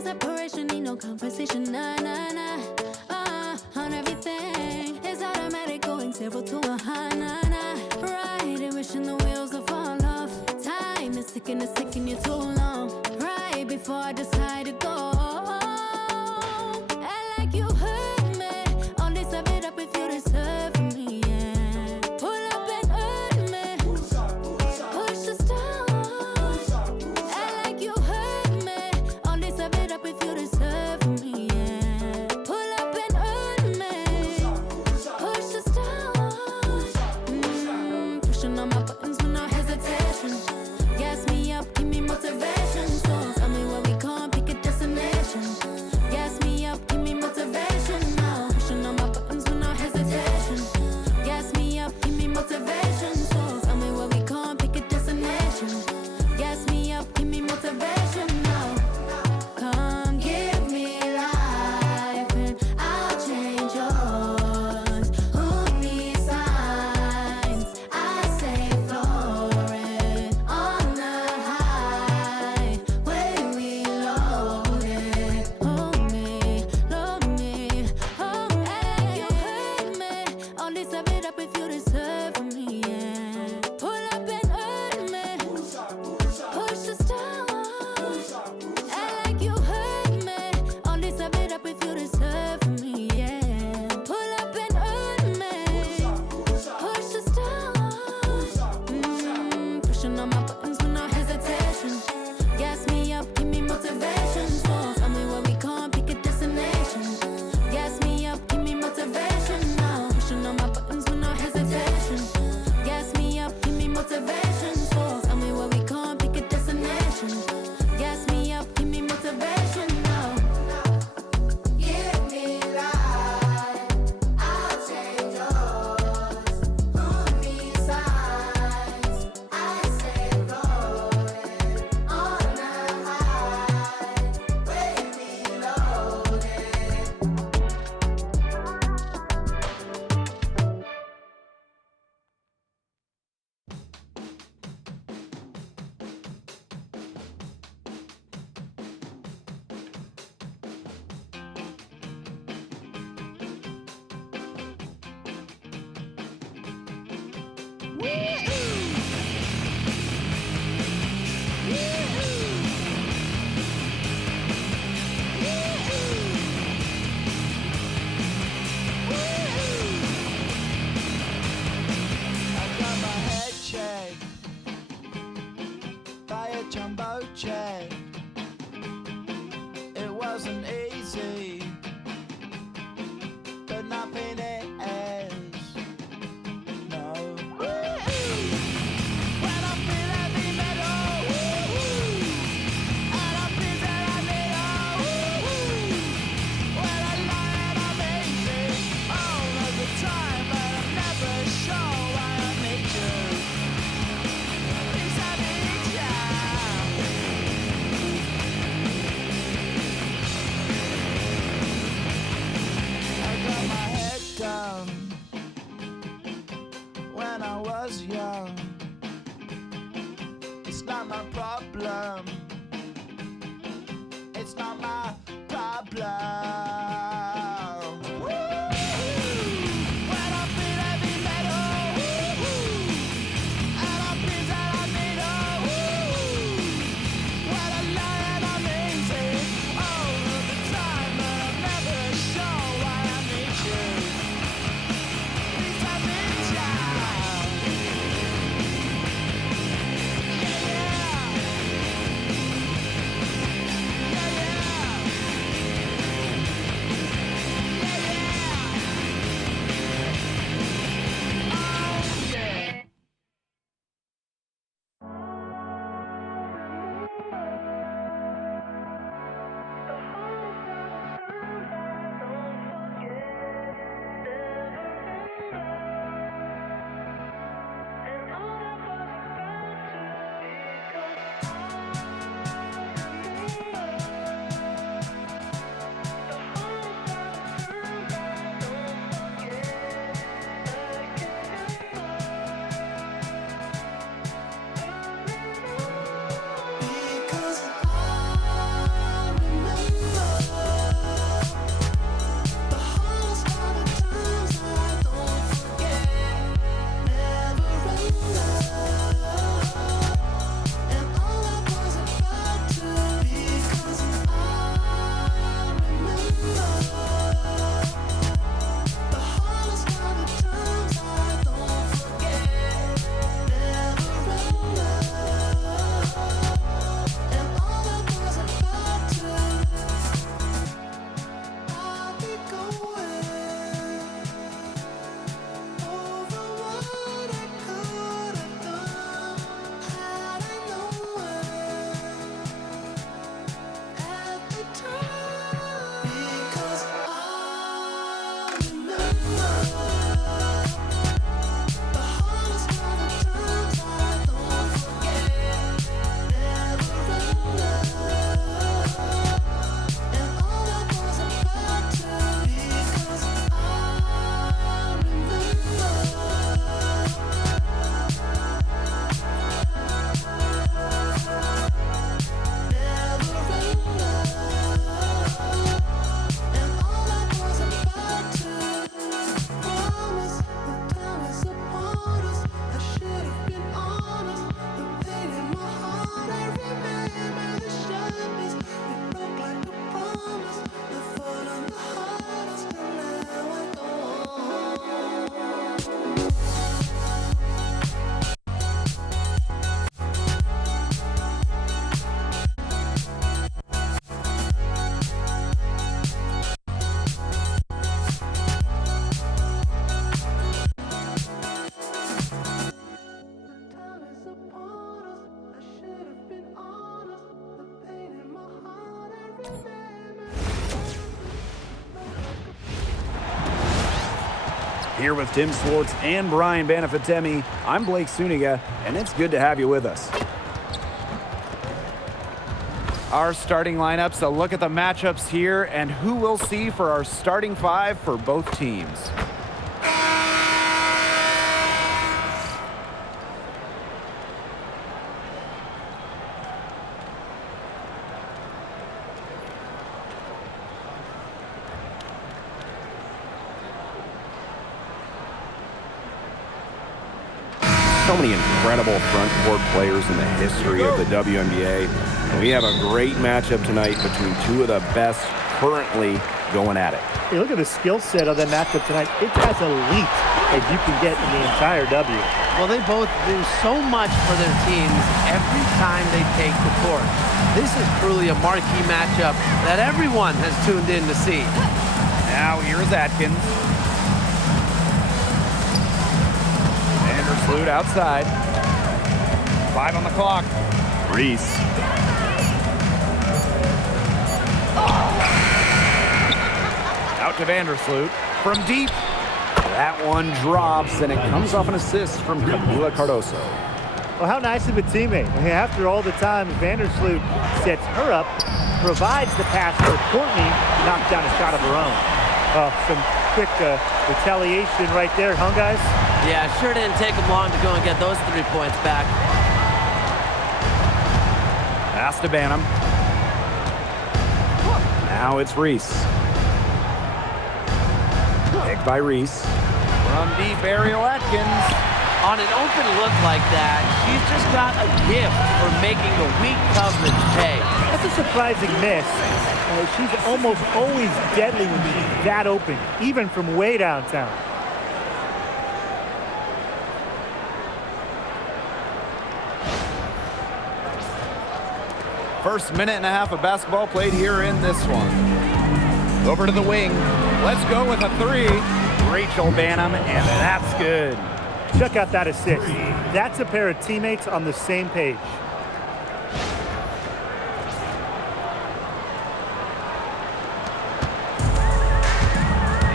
no separation, need no conversation, nah, nah, nah. On everything, it's automatic, going 0 to 100, nah, nah. Riding, wishing the wheels will fall off. Time is ticking, it's taking you too long. Right before I decide to go. Act like you heard me. Only serve it up if you deserve from me, yeah. Pull up and hurt me. Push the stars. Act like you heard me. Only serve it up if you deserve from me, yeah. Pull up and hurt me. Push the stars. Pushing on my buttons with no hesitation. Gas me up, give me motivation. So tell me where we going, pick a destination. Here with Tim Swartz and Brian Banafitemi, I'm Blake Suniga, and it's good to have you with us. Our starting lineups, a look at the matchups here, and who we'll see for our starting five for both teams. So many incredible front court players in the history of the WNBA. And we have a great matchup tonight between two of the best currently going at it. Hey, look at the skill set of that matchup tonight. It's as elite as you can get in the entire W. Well, they both do so much for their teams every time they take the court. This is truly a marquee matchup that everyone has tuned in to see. Now here's Atkins. Vandersloot outside. 5 on the clock. Reese. Out to Vandersloot from deep. That one drops, and it comes off an assist from Camila Cardoso. Well, how nice of a teammate. I mean, after all the time, Vandersloot sets her up, provides the pass for Courtney to knock down a shot of her own. Some quick retaliation right there, huh, guys? Yeah, sure didn't take them long to go and get those 3 points back. Pass to Banham. Now it's Reese. Picked by Reese. From deep, Ariel Atkins. On an open look like that, she's just got a gift for making the weak coverage pay. That's a surprising miss. She's almost always deadly when she's that open, even from way downtown. First minute and a half of basketball played here in this one. Over to the wing. Let's go with a 3. Rachel Banham, and that's good. Check out that assist. That's a pair of teammates on the same page.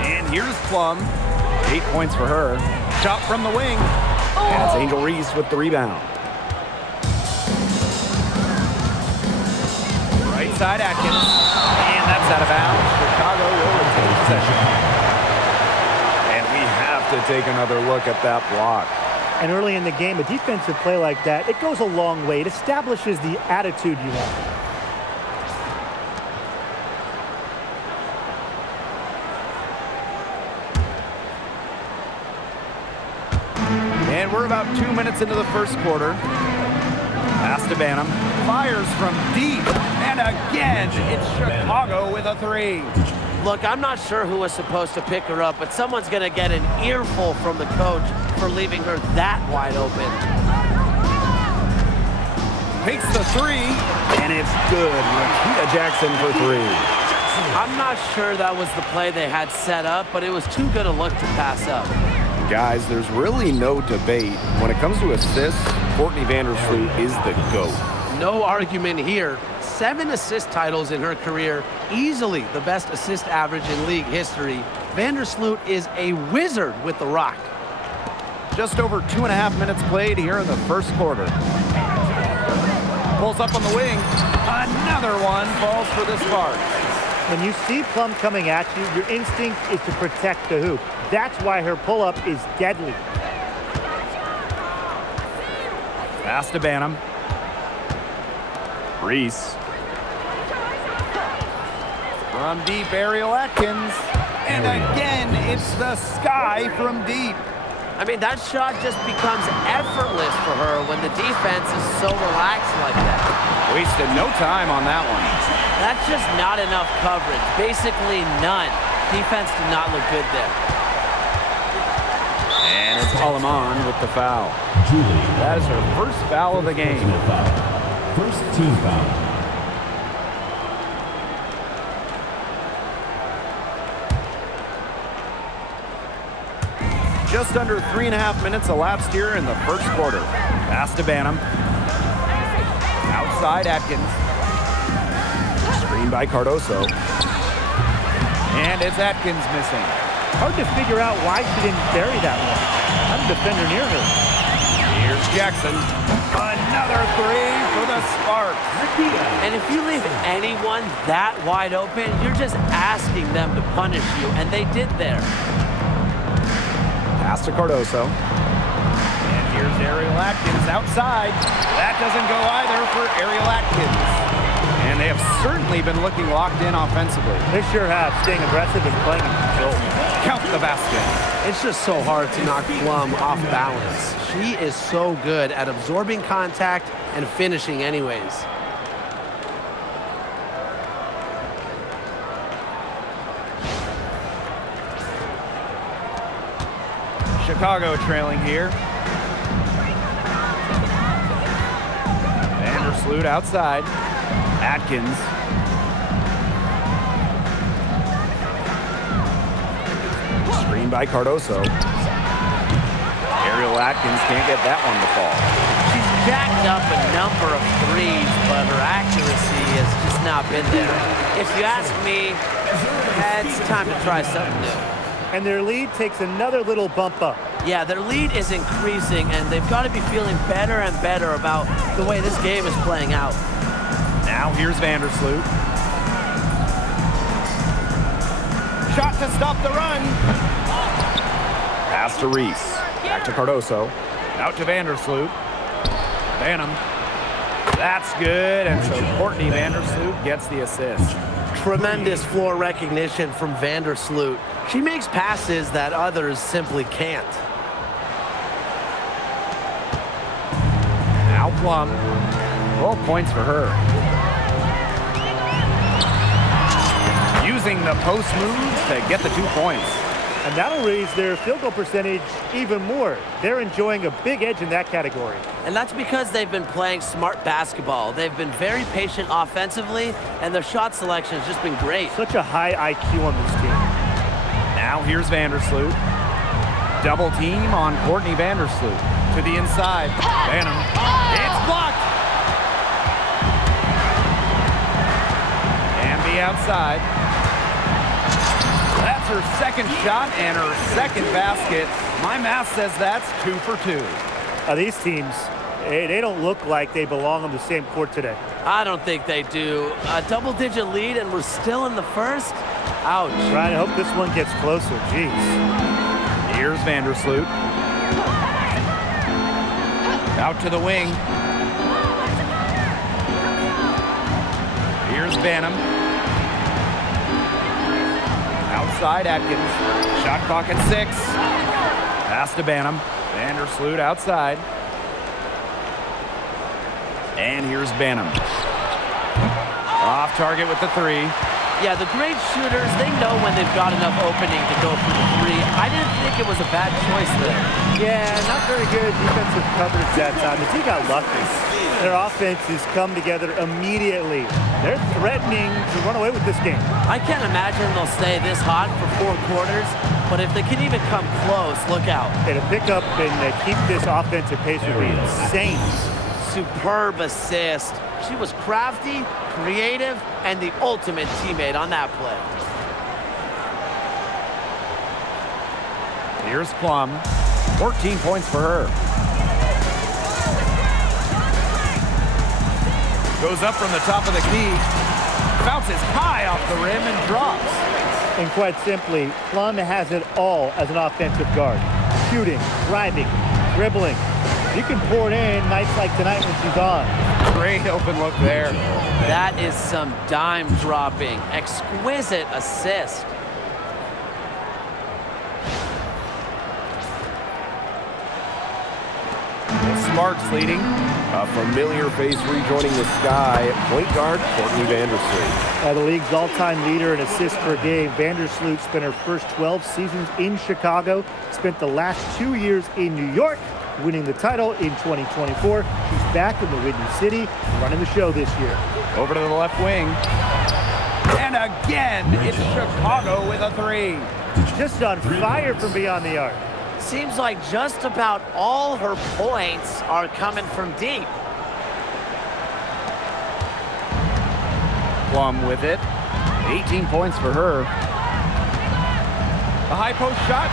And here's Plum. 8 points for her. Shot from the wing. And it's Angel Reese with the rebound. Right side Atkins. And that's out of bounds. Chicago will retain possession. And we have to take another look at that block. And early in the game, a defensive play like that, it goes a long way. It establishes the attitude you want. And we're about 2 minutes into the first quarter. Pass to Banham. Fires from deep. And again, it's Chicago with a 3. Look, I'm not sure who was supposed to pick her up, but someone's going to get an earful from the coach for leaving her that wide open. Takes the 3, and it's good. Rakita Jackson for 3. I'm not sure that was the play they had set up, but it was too good a look to pass up. Guys, there's really no debate. When it comes to assists, Courtney Vandersloot is the GOAT. No argument here. 7 assist titles in her career, easily the best assist average in league history. Vandersloot is a wizard with the rock. Just over 2.5 minutes played here in the first quarter. Pulls up on the wing. Another one falls for the Sparks. When you see Plum coming at you, your instinct is to protect the hoop. That's why her pull-up is deadly. Pass to Banham. Reese. From deep, Ariel Atkins. And again, it's the sky from deep. I mean, that shot just becomes effortless for her when the defense is so relaxed like that. Wasted no time on that one. That's just not enough coverage. Basically none. Defense did not look good there. And it's Alaman with the foul. That is her first foul of the game. First team foul. Just under 3.5 minutes elapsed here in the first quarter. Pass to Banham. Outside Atkins. Screen by Cardoso. And it's Atkins missing. Hard to figure out why she didn't bury that one. Not a defender near her. Here's Jackson. Another three for the Sparks. And if you leave anyone that wide open, you're just asking them to punish you, and they did there. Pass to Cardoso. And here's Ariel Atkins outside. That doesn't go either for Ariel Atkins. And they have certainly been looking locked in offensively. They sure have, staying aggressive and playing in control. Count the basket. It's just so hard to knock Plum off balance. She is so good at absorbing contact and finishing anyways. Chicago trailing here. Vandersloot outside. Atkins. Screen by Cardoso. Ariel Atkins can't get that one to fall. She's jacked up a number of threes, but her accuracy has just not been there. If you ask me, it's time to try something new. And their lead takes another little bump up. Yeah, their lead is increasing, and they've got to be feeling better and better about the way this game is playing out. Now here's Vandersloot. Shot to stop the run. Pass to Reese. Back to Cardoso. Out to Vandersloot. Banham. That's good, and so Courtney Vandersloot gets the assist. Tremendous floor recognition from Vandersloot. She makes passes that others simply can't. Now Plum. 12 points for her. Using the post moves to get the 2 points. And that'll raise their field goal percentage even more. They're enjoying a big edge in that category. And that's because they've been playing smart basketball. They've been very patient offensively, and their shot selection has just been great. Such a high IQ on this team. Now here's Vandersloot. Double team on Courtney Vandersloot. To the inside. Banham. It's blocked. And the outside. That's her second shot and her second basket. My math says that's 2 for 2. These teams, they don't look like they belong on the same court today. I don't think they do. A double-digit lead, and we're still in the first? Ouch. Trying to hope this one gets closer. Jeez. Here's Vandersloot. Out to the wing. Here's Banham. Outside Atkins. Shot clock at 6. Pass to Banham. Vandersloot outside. And here's Banham. Off target with the 3. Yeah, the great shooters, they know when they've got enough opening to go for the 3. I didn't think it was a bad choice there. Yeah, not very good defensive coverage that time. The team got lucky. Their offense has come together immediately. They're threatening to run away with this game. I can't imagine they'll stay this hot for 4 quarters, but if they can even come close, look out. And to pick up and keep this offensive pace would be insane. Superb assist. She was crafty, creative, and the ultimate teammate on that play. Here's Plum. 14 points for her. Goes up from the top of the key. Bounces high off the rim and drops. And quite simply, Plum has it all as an offensive guard. Shooting, driving, dribbling. You can pour it in nights like tonight when she's on. Great open look there. That is some dime dropping. Exquisite assist. Sparks leading. A familiar face rejoining the sky. Point guard, Courtney Vandersloot. The league's all-time leader in assists per game. Vandersloot spent her first 12 seasons in Chicago, spent the last 2 years in New York, winning the title in 2024. She's back in the Windy City, running the show this year. Over to the left wing. And again, it's Chicago with a 3. Just on fire from beyond the arc. Seems like just about all her points are coming from deep. Plum with it. 18 points for her. The high post shot.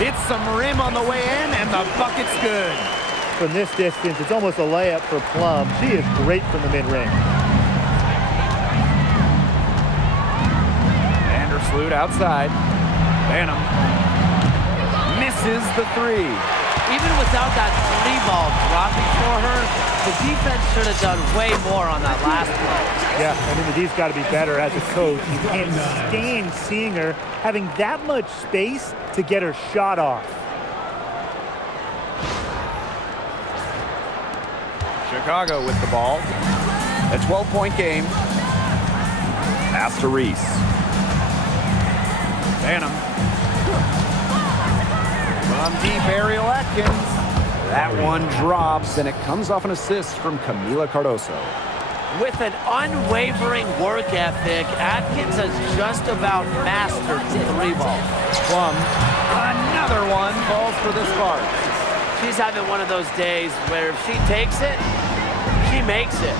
Hits some rim on the way in, and the bucket's good. From this distance, it's almost a layup for Plum. She is great from the mid-range. Vandersloot outside. Banham misses the three. Even without that three ball dropping for her, the defense should have done way more on that last play. Yeah, I mean, the D's got to be better as a coach. You can't stand seeing her having that much space to get her shot off. Chicago with the ball. A 12-point game. Pass to Reese. Banham. From deep, Ariel Atkins. That one drops, and it comes off an assist from Camila Cardoso. With an unwavering work ethic, Atkins has just about mastered the three ball. Plum, another one, falls for the Sparks. She's having one of those days where if she takes it, she makes it.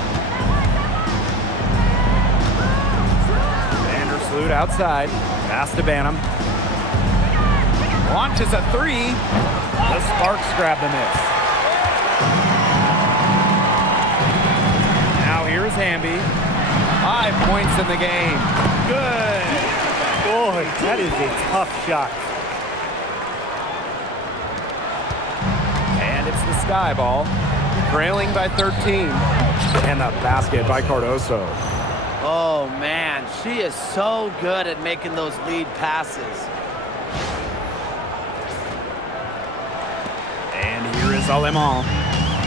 Vandersloot outside. Pass to Banham. Launches a three. The Sparks grab the miss. Now here's Hamby. 5 points in the game. Good. Boy, that is a tough shot. And it's the Sky Ball. Trailing by 13. And the basket by Cardoso. Oh, man, she is so good at making those lead passes. And here is Alemán.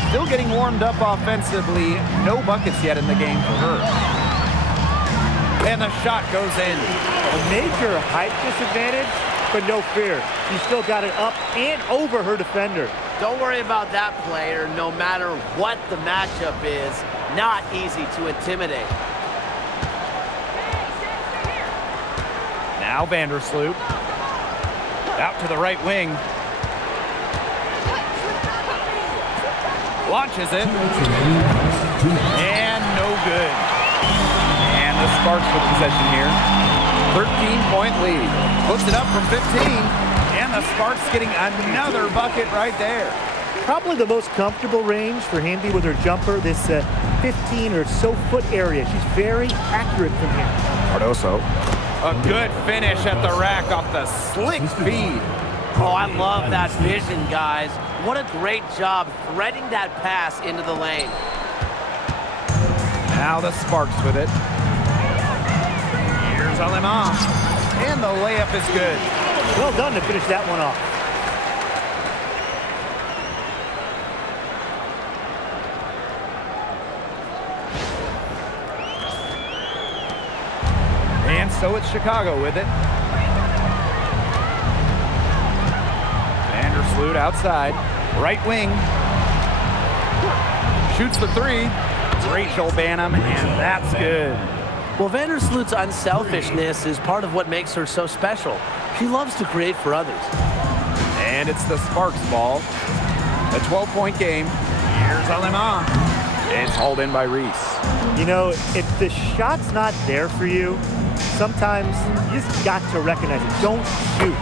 Still getting warmed up offensively. No buckets yet in the game for her. And the shot goes in. A major height disadvantage, but no fear. She's still got it up and over her defender. Don't worry about that player, no matter what the matchup is. Not easy to intimidate. Now Vandersloot. Out to the right wing. Launches it. And no good. And the Sparks with possession here. 13-point lead. Puts it up from 15. And the Sparks getting another bucket right there. Probably the most comfortable range for Hamby with her jumper, this 15 or so foot area. She's very accurate from here. Cardoso. A good finish at the rack off the slick feed. Oh, I love that vision, guys. What a great job threading that pass into the lane. Now the Sparks with it. Here's Alemán. And the layup is good. Well done to finish that one off. And so it's Chicago with it. Vandersloot outside. Right wing. Shoots the three. Rachel Banham, and that's good. Well, Vandersloot's unselfishness is part of what makes her so special. She loves to create for others. And it's the Sparks ball. A 12-point game. Here's Alemán. It's hauled in by Reese. You know, if the shot's not there for you, sometimes you just got to recognize it. Don't shoot.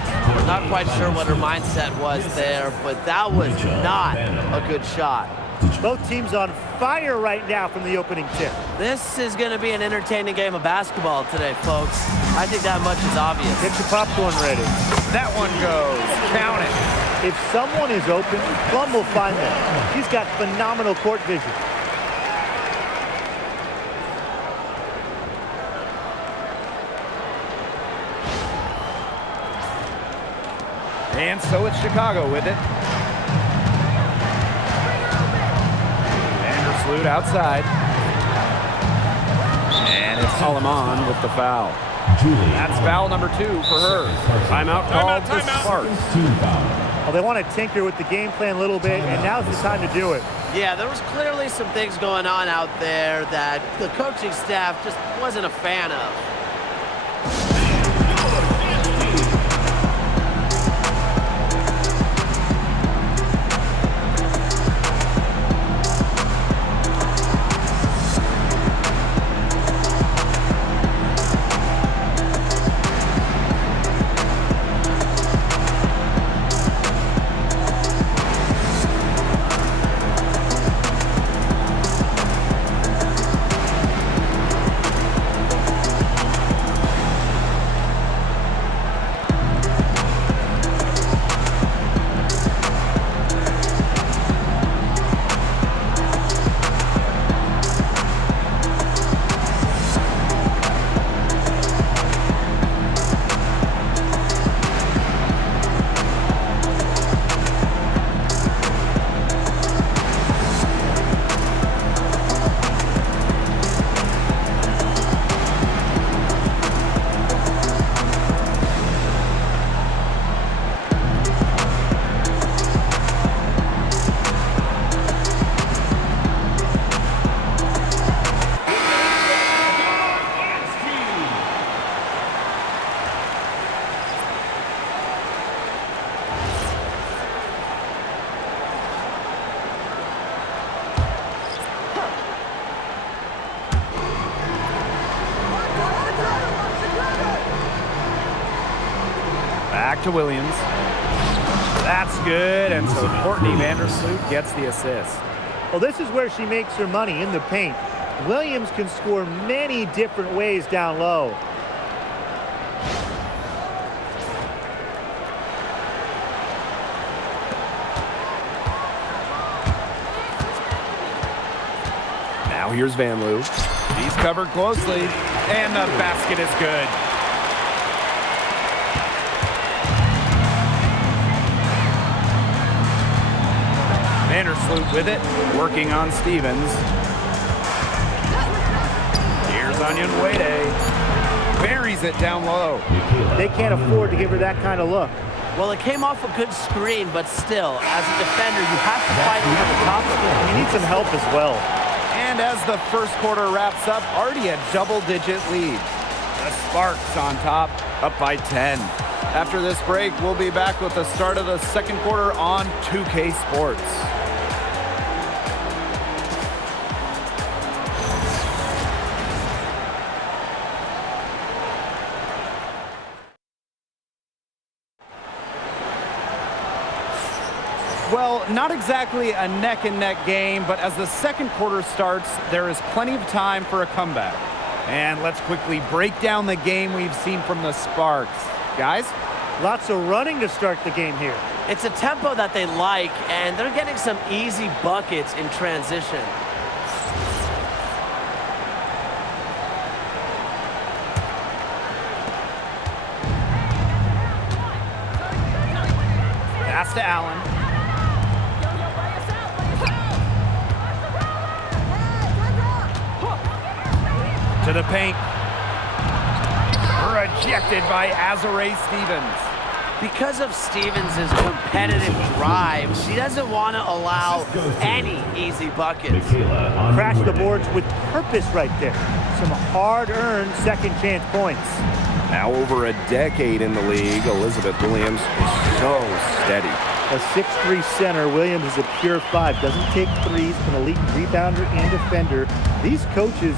Not quite sure what her mindset was there, but that was not a good shot. Both teams on fire right now from the opening tip. This is going to be an entertaining game of basketball today, folks. I think that much is obvious. Get your popcorn ready. That one goes. Count it. If someone is open, Plum will find them. She's got phenomenal court vision. And so it's Chicago with it. Vandersloot outside. And it's Alemán with the foul. That's foul number 2 for her. Timeout called the Sparks. Well, they want to tinker with the game plan a little bit, and now's the time to do it. Yeah, there was clearly some things going on out there that the coaching staff just wasn't a fan of. Back to Williams. That's good, and so Courtney Vandersloot gets the assist. Well, this is where she makes her money, in the paint. Williams can score many different ways down low. Now here's Van Loo. He's covered closely, and the basket is good. Vandersloot with it, working on Stevens. Here's Onyenwere. Buries it down low. They can't afford to give her that kind of look. Well, it came off a good screen, but still, as a defender, you have to fight over the top of it. You need some help as well. And as the first quarter wraps up, already a double-digit lead. The Sparks on top, up by 10. After this break, we'll be back with the start of the second quarter on 2K Sports. Well, not exactly a neck-and-neck game, but as the second quarter starts, there is plenty of time for a comeback. And let's quickly break down the game we've seen from the Sparks. Guys? Lots of running to start the game here. It's a tempo that they like, and they're getting some easy buckets in transition. Pass to Allen. To the paint. Rejected by Azare Stevens. Because of Stevens' competitive drive, she doesn't want to allow any easy buckets. Crash the boards with purpose right there. Some hard-earned second chance points. Now over a decade in the league, Elizabeth Williams is so steady. A 6'3" center, Williams is a pure 5. Doesn't take threes, an elite rebounder and defender. These coaches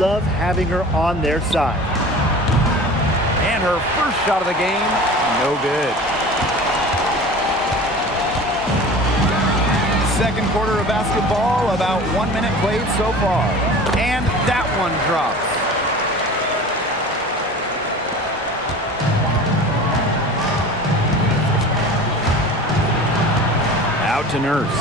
love having her on their side. And her first shot of the game, no good. Second quarter of basketball, about 1 minute played so far. And that one drops. Out to Nurse.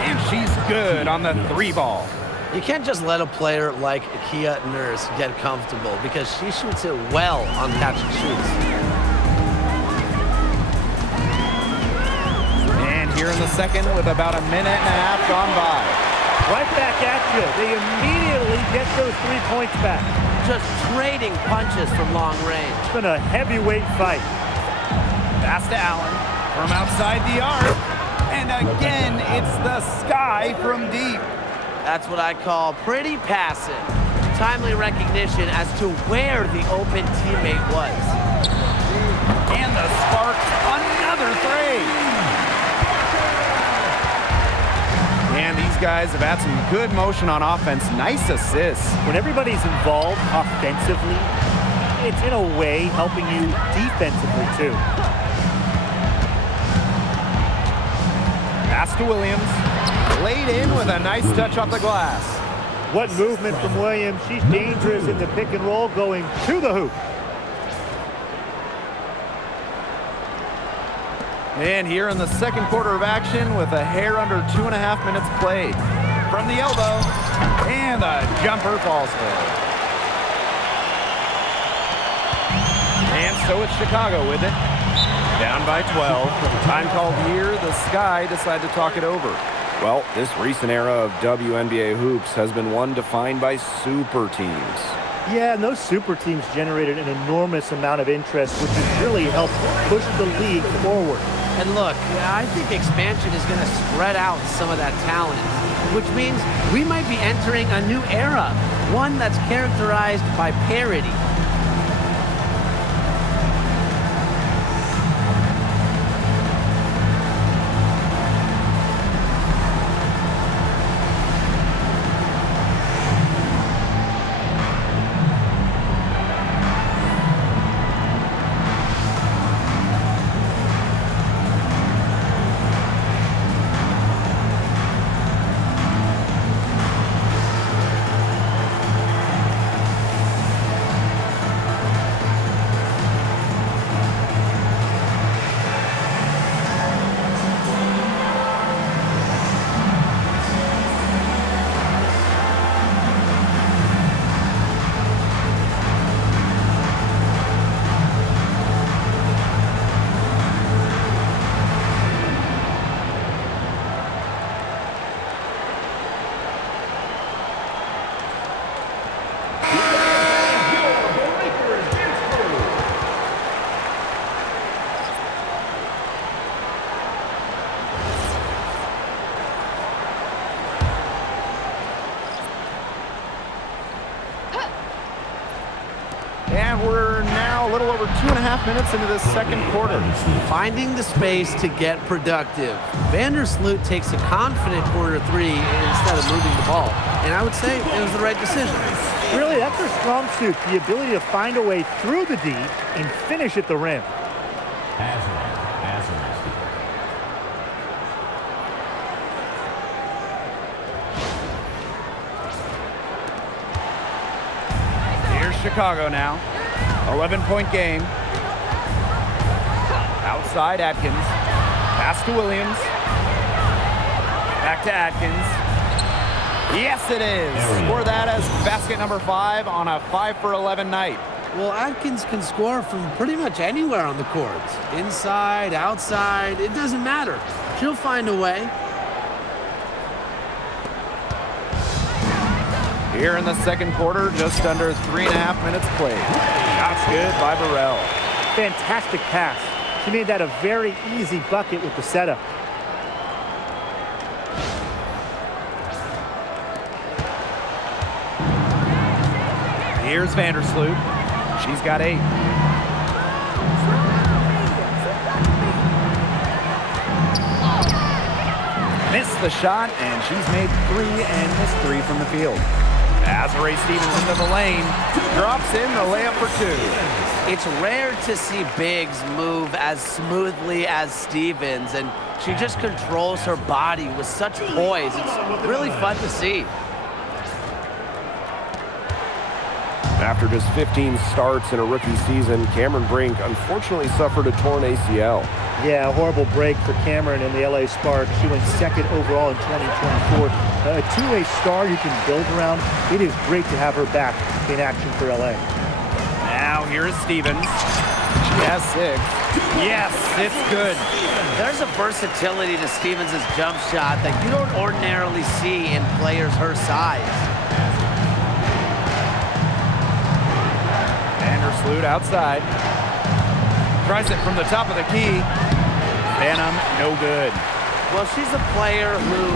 And she's good on the 3-ball. You can't just let a player like Kia Nurse get comfortable because she shoots it well on catch and shoots. And here in the second with about a minute and a half gone by. Right back at you. They immediately get those 3 points back. Just trading punches from long range. It's been a heavyweight fight. Pass to Allen from outside the arc. And again, it's the sky from deep. That's what I call pretty passive. Timely recognition as to where the open teammate was. And the Sparks, another 3. And these guys have had some good motion on offense. Nice assists. When everybody's involved offensively, it's in a way helping you defensively too. Pass to Williams. Laid in with a nice touch off the glass. What movement from Williams. She's dangerous in the pick and roll going to the hoop. And here in the second quarter of action with a hair under 2.5 minutes played. From the elbow, and the jumper falls for it. And so it's Chicago with it. Down by 12. Time called here. The Sky decide to talk it over. Well, this recent era of WNBA hoops has been one defined by super teams. Yeah, and those super teams generated an enormous amount of interest, which has really helped push the league forward. And look, I think expansion is going to spread out some of that talent, which means we might be entering a new era, one that's characterized by parity. And we're now a little over 2.5 minutes into this second quarter. Finding the space to get productive. Vandersloot takes a confident corner three instead of moving the ball. And I would say it was the right decision. Really, that's her strong suit, the ability to find a way through the D and finish at the rim. Here's Chicago now. 11-point game. Outside Atkins. Pass to Williams. Back to Atkins. Yes, it is. Score that as basket number 5 on a 5 for 11 night. Well, Atkins can score from pretty much anywhere on the court. Inside, outside, it doesn't matter. She'll find a way. Here in the second quarter, just under 3.5 minutes played. Shots good by Burrell. Fantastic pass. She made that a very easy bucket with the setup. Here's Vandersloot. She's got 8. Missed the shot, and she's made 3 and missed 3 from the field. Azure Stevens into the lane. Drops in the layup for 2. It's rare to see bigs move as smoothly as Stevens, and she just controls her body with such poise. It's really fun to see. After just 15 starts in a rookie season, Cameron Brink unfortunately suffered a torn ACL. Yeah, a horrible break for Cameron and the LA Sparks. She went 2nd overall in 2024. A two-way star you can build around. It is great to have her back in action for LA. Now here is Stevens. She has 6. Yes, it's good. There's a versatility to Stevens' jump shot that you don't ordinarily see in players her size. Vandersloot outside. Tries it from the top of the key. Banham, no good. Well, she's a player who,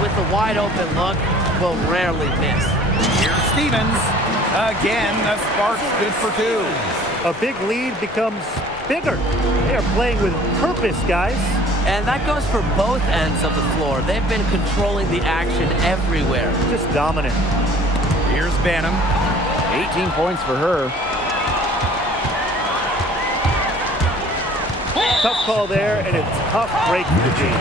with a wide open look, will rarely miss. Here's Stevens. Again, the Sparks good for 2. A big lead becomes bigger. They are playing with purpose, guys. And that goes for both ends of the floor. They've been controlling the action everywhere. Just dominant. Here's Banham. 18 points for her. Tough call there, and a tough break for the team.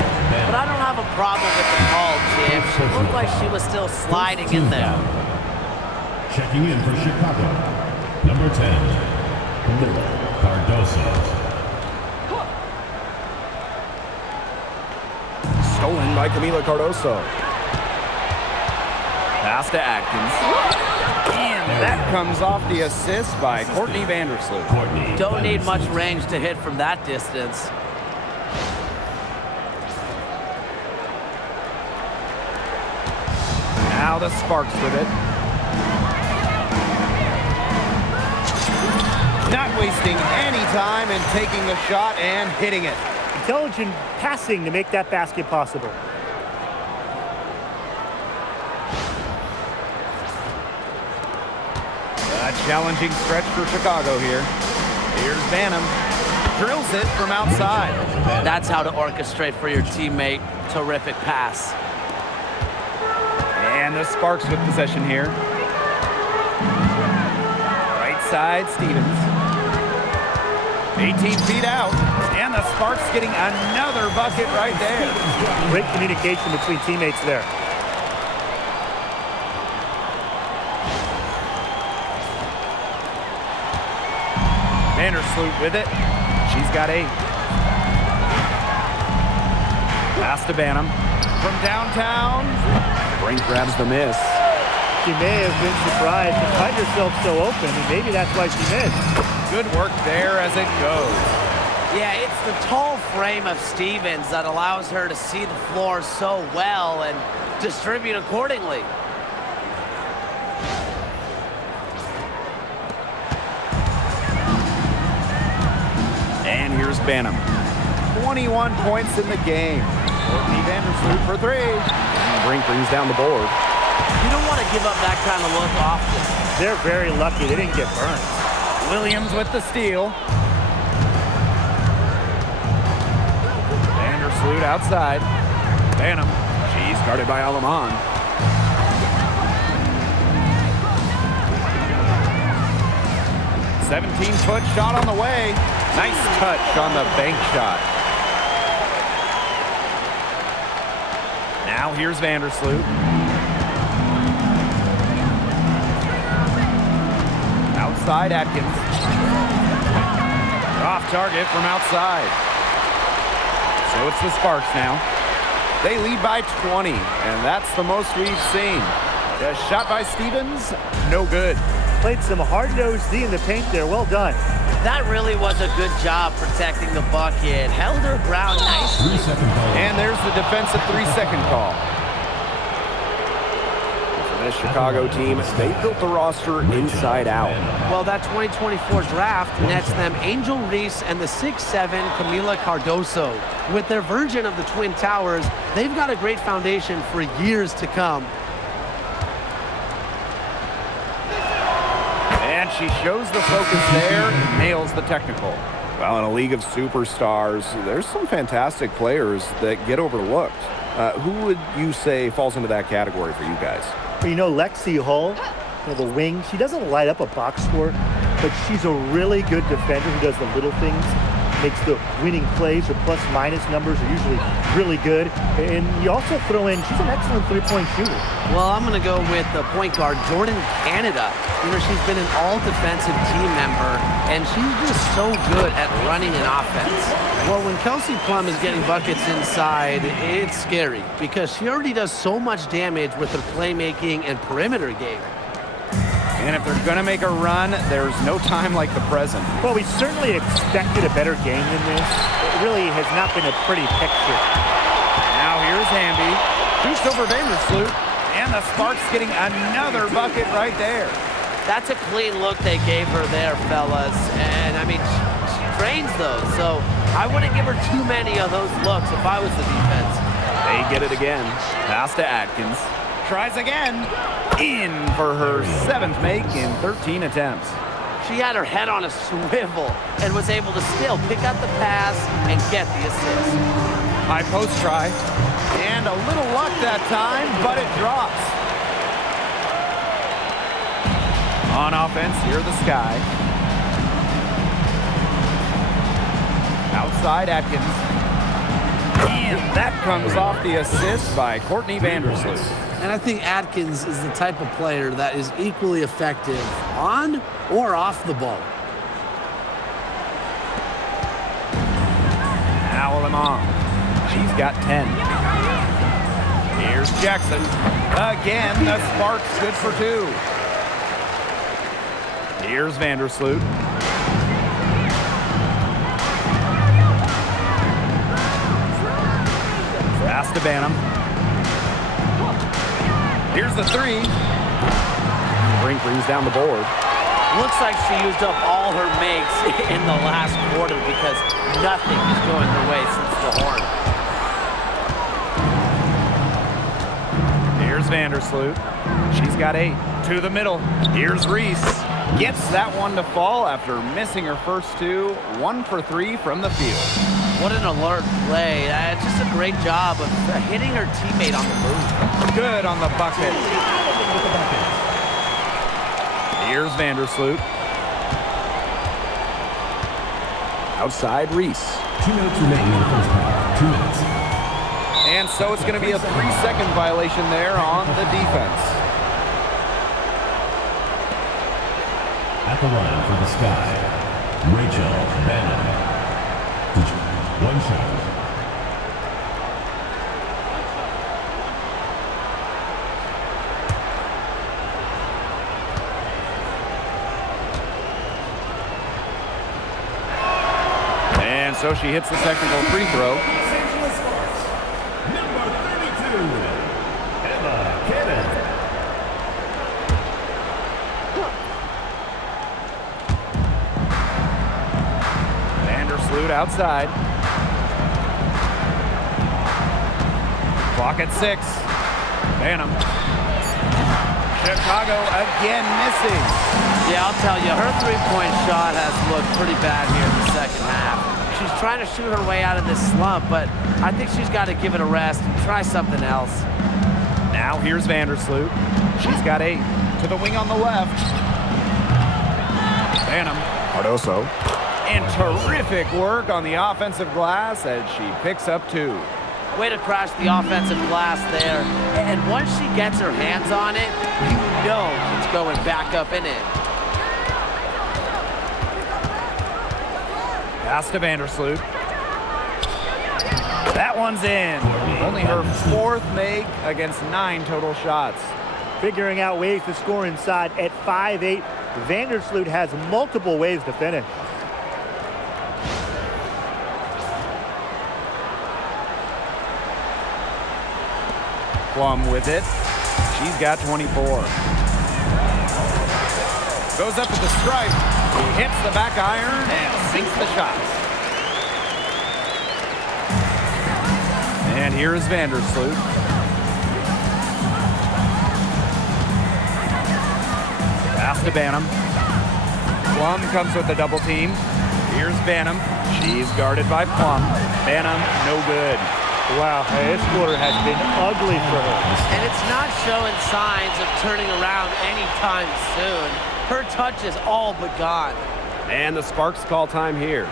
But I don't have a problem with the call, Jim. She looked like she was still sliding in there. Checking in for Chicago, number 10, Camila Cardoso. Stolen by Camila Cardoso. Pass to Atkins. And that comes off the assist by Courtney Vandersloot. Don't need much range to hit from that distance. Now the Sparks with it. Not wasting any time and taking the shot and hitting it. Intelligent passing to make that basket possible. A challenging stretch for Chicago here. Here's Banham. Drills it from outside. That's how to orchestrate for your teammate. Terrific pass. And the Sparks with possession here. Right side, Stevens. 18 feet out. And the Sparks getting another bucket right there. Great communication between teammates there. Vandersloot with it. She's got 8. Pass to Banham. From downtown. Brink grabs the miss. She may have been surprised to find herself so open, and maybe that's why she missed. Good work there as it goes. Yeah, it's the tall frame of Stevens that allows her to see the floor so well and distribute accordingly. And here's Banham. 21 points in the game. Courtney Vandersloot for 3. Brink brings down the board. You don't want to give up that kind of look often. They're very lucky they didn't get burned. Williams with the steal. Vandersloot outside. Banham. She's guarded by Alaman. "17-foot shot on the way." Nice touch on the bank shot. Now here's Vandersloot. Outside Atkins. Off target from outside. So it's the Sparks now. They lead by 20, and that's the most we've seen. A shot by Stevens, no good. Played some hard-nosed D in the paint there. Well done. That really was a good job protecting the bucket. Held her ground nicely. 3-second call. And there's the defensive 3-second call. For this Chicago team, they built the roster inside out. Well, that 2024 draft nets them Angel Reese and the 6'7" Camila Cardoso. With their version of the Twin Towers, they've got a great foundation for years to come. And she shows the focus there, nails the technical. Well, in a league of superstars, there's some fantastic players that get overlooked. Who would you say falls into that category for you guys? You know, Lexi Hull, the wing, she doesn't light up a box score, but she's a really good defender who does the little things, makes the winning plays. Her plus-minus numbers are usually really good. And you also throw in, she's an excellent three-point shooter. Well, I'm going to go with the point guard, Jordan Canada. You know, she's been an all-defensive team member, and she's just so good at running an offense. Well, when Kelsey Plum is getting buckets inside, it's scary because she already does so much damage with her playmaking and perimeter game. And if they're going to make a run, there's no time like the present. Well, we certainly expected a better game than this. It really has not been a pretty picture. Now here's Hamby. Shoots over Vandersloot. And the Sparks getting another bucket right there. That's a clean look they gave her there, fellas. And, I mean, she trains those, so I wouldn't give her too many of those looks if I was the defense. They get it again. Pass to Atkins. Tries again. In for her 7th make in 13 attempts. She had her head on a swivel and was able to still pick up the pass and get the assist. High post try. And a little luck that time, but it drops. On offense, here the Sky. Outside Atkins. And that comes off the assist by Courtney Vandersloot. And I think Atkins is the type of player that is equally effective on or off the ball. Now Lamont. She's got 10. Here's Jackson. Again, the Sparks good for 2. Here's Vandersloot. Pass to Banham. Here's the 3. Brink brings down the board. Looks like she used up all her makes in the last quarter because nothing is going her way since the horn. Here's Vandersloot. She's got 8. To the middle. Here's Reese. Gets that one to fall after missing her first 2. 1 for 3 from the field. What an alert play. Just a great job of hitting her teammate on the move. Good on the bucket. Here's Vandersloot. Outside Reese. 2 minutes remaining in the first half. 2 minutes. And so it's going to be a 3-second violation there on the defense. At the line for the Sky, Rachel Banham. 1 shot. And so she hits the technical free throw. Number 32, Emma Cannon. Vandersloot outside. Clock at 6. Banham. Chicago again missing. Yeah, I'll tell you, her three-point shot has looked pretty bad here in the second half. She's trying to shoot her way out of this slump, but I think she's got to give it a rest and try something else. Now here's Vandersloot. She's got 8. To the wing on the left. Banham. Cardoso. And terrific work on the offensive glass as she picks up 2. Way to crash the offensive glass there. And once she gets her hands on it, you know it's going back up in it. Pass to Vandersloot. That one's in. Only her 4th make against 9 total shots. Figuring out ways to score inside at 5'8", Vandersloot has multiple ways to finish. Plum with it. She's got 24. Goes up with the stripe. He hits the back iron and sinks the shots. And here's Vandersloot. Pass to Banham. Plum comes with the double team. Here's Banham. She's guarded by Plum. Banham, no good. Wow, this quarter has been ugly for her. And it's not showing signs of turning around anytime soon. Her touch is all but gone. And the Sparks call time here.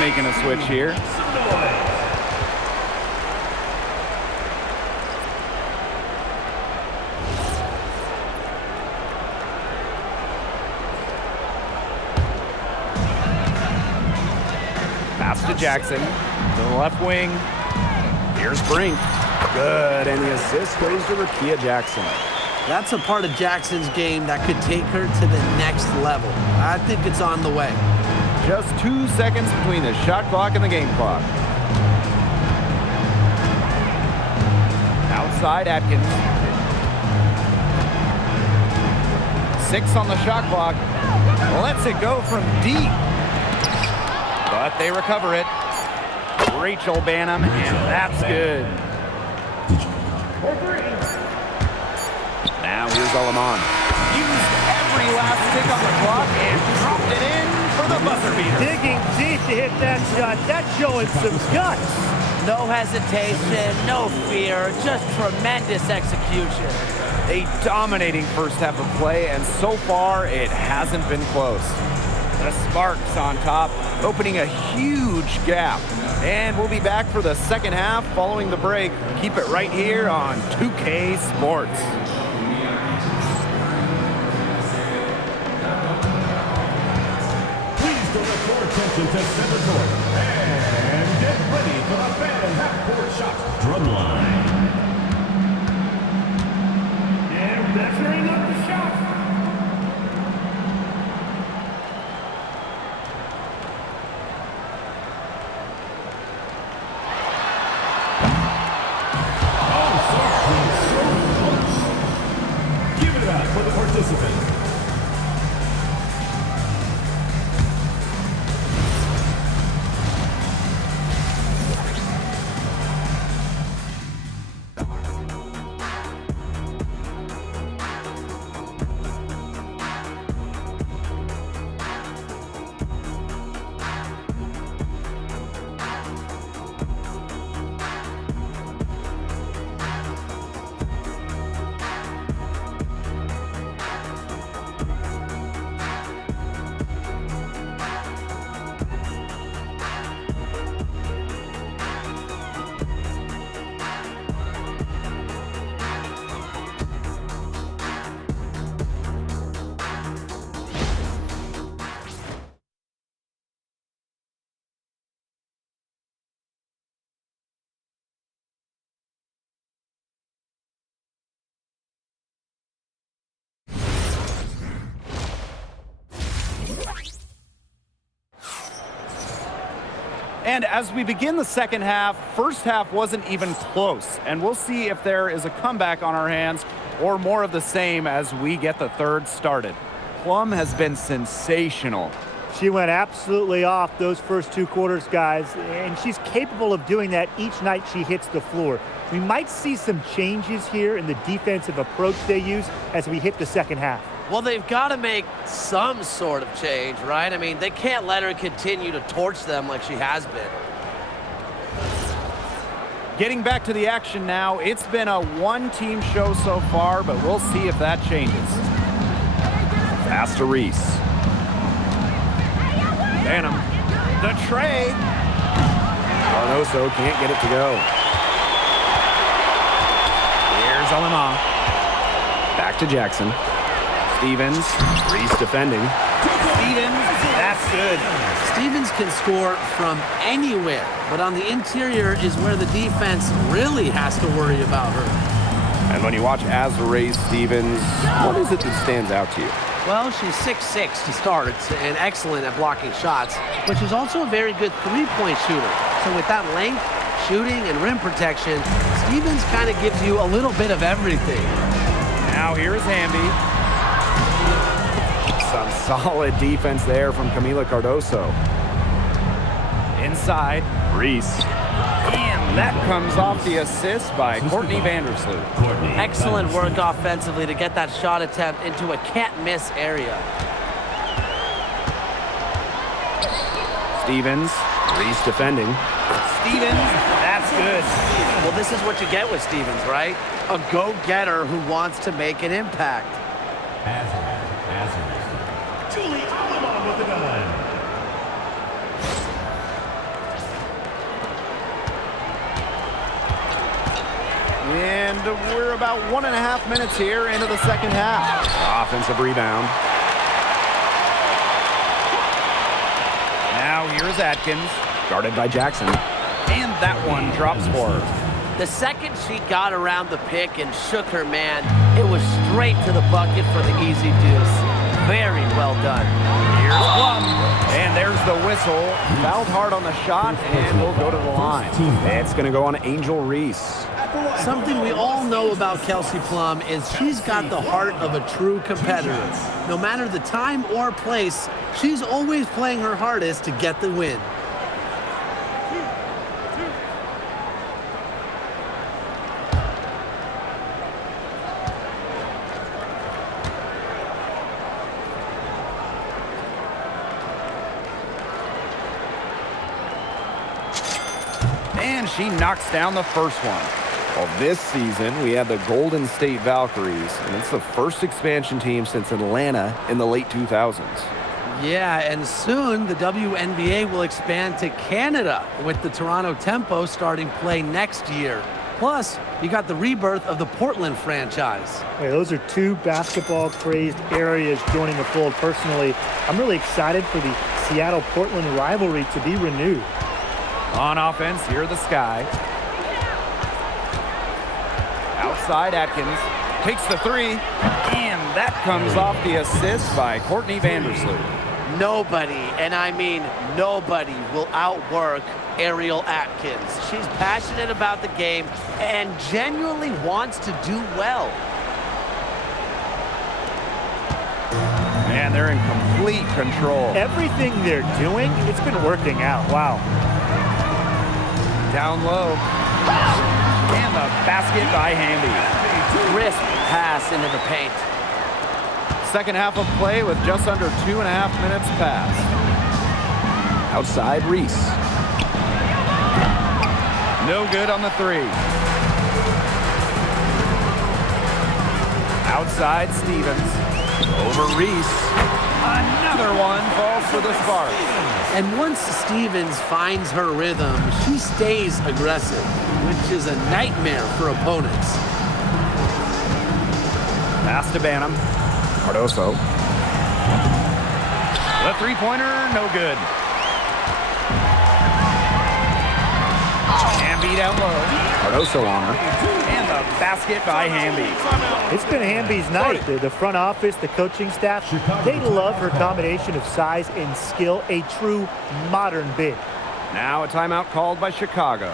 Making a switch here. Pass to Jackson. To the left wing. Here's Brink. Good, and the assist goes to Rakia Jackson. That's a part of Jackson's game that could take her to the next level. I think it's on the way. Just 2 seconds between the shot clock and the game clock. Outside Atkins. 6 on the shot clock. Lets it go from deep. But they recover it. Rachel Banham, and that's good. Now here's Alaman. Used every last tick on the clock and dropped it in for the buzzer beater. Digging deep to hit that shot. That's showing some guts. No hesitation, no fear, just tremendous execution. A dominating first half of play, and so far it hasn't been close. The Sparks on top, opening a huge gap. And we'll be back for the second half following the break. Keep it right here on 2K Sports. Please direct your attention to center court. And get ready for the Banham half-court shot. Drumline. And measuring up the shot. Give it up for the participants. And as we begin the second half, first half wasn't even close. And we'll see if there is a comeback on our hands or more of the same as we get the third started. Plum has been sensational. She went absolutely off those first 2 quarters, guys, and she's capable of doing that each night she hits the floor. We might see some changes here in the defensive approach they use as we hit the second half. Well, they've got to make some sort of change, right? I mean, they can't let her continue to torch them like she has been. Getting back to the action now, it's been a one-team show so far, but we'll see if that changes. Pass to Reese. Banham, the tray. Cardoso can't get it to go. Here's Alema. Back to Jackson. Stevens. Reese defending. Stevens, that's good. Stevens can score from anywhere, but on the interior is where the defense really has to worry about her. And when you watch Azarae Stevens, what is it that stands out to you? Well, she's 6'6" to start and excellent at blocking shots, but she's also a very good three-point shooter. So with that length, shooting, and rim protection, Stevens kind of gives you a little bit of everything. Now here's Hamby. Some solid defense there from Camila Cardoso. Inside. Reese. And that comes off the assist by Courtney Vandersloot. Excellent work offensively to get that shot attempt into a can't-miss area. Stevens. Reese defending. Stevens, that's good. Well, this is what you get with Stevens, right? A go-getter who wants to make an impact. Julie Allen with the gun. And we're about 1.5 minutes here into the second half. Offensive rebound. Now here's Atkins. Guarded by Jackson. And that one drops for her. The second she got around the pick and shook her man, it was straight to the bucket for the easy deuce. Very well done. Here's Plum. And there's the whistle. Fouled hard on the shot, and we'll go to the line. It's going to go on Angel Reese. Something we all know about Kelsey Plum is she's got the heart of a true competitor. No matter the time or place, she's always playing her hardest to get the win. And she knocks down the first one. Well, this season, we had the Golden State Valkyries, and it's the first expansion team since Atlanta in the late 2000s. Yeah, and soon the WNBA will expand to Canada with the Toronto Tempo starting play next year. Plus, you got the rebirth of the Portland franchise. Hey, those are 2 basketball-crazed areas joining the fold. Personally, I'm really excited for the Seattle-Portland rivalry to be renewed. On offense, here the Sky. Outside, Atkins takes the 3, and that comes off the assist by Courtney Vandersloot. Nobody, and I mean nobody, will outwork Ariel Atkins. She's passionate about the game and genuinely wants to do well. Man, they're in complete control. Everything they're doing, it's been working out. Wow. Down low. And the basket by Hamby. Crisp pass into the paint. Second half of play with just under 2.5 minutes passed. Outside, Reese. No good on the 3. Outside, Stevens. Over Reese. Another one falls for the Sparks. And once Stevens finds her rhythm, she stays aggressive, which is a nightmare for opponents. Pass to Banham. Cardoso. The three-pointer, no good. Hamby down low. Cardoso on her. And the basket by Hamby. It's been Hamby's night. The front office, the coaching staff, they love her combination of size and skill, a true modern big. Now a timeout called by Chicago.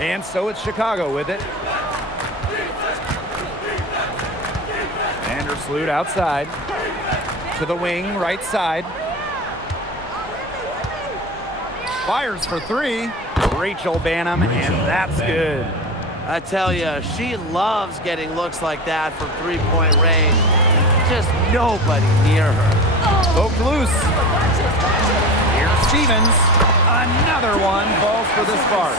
And so it's Chicago with it. Vandersloot outside. To the wing, right side. Fires for three. Rachel Banham, and that's good. I tell you, she loves getting looks like that from three-point range. Just nobody near her. Poked loose. Here's Stevens. Another one falls for the Sparks.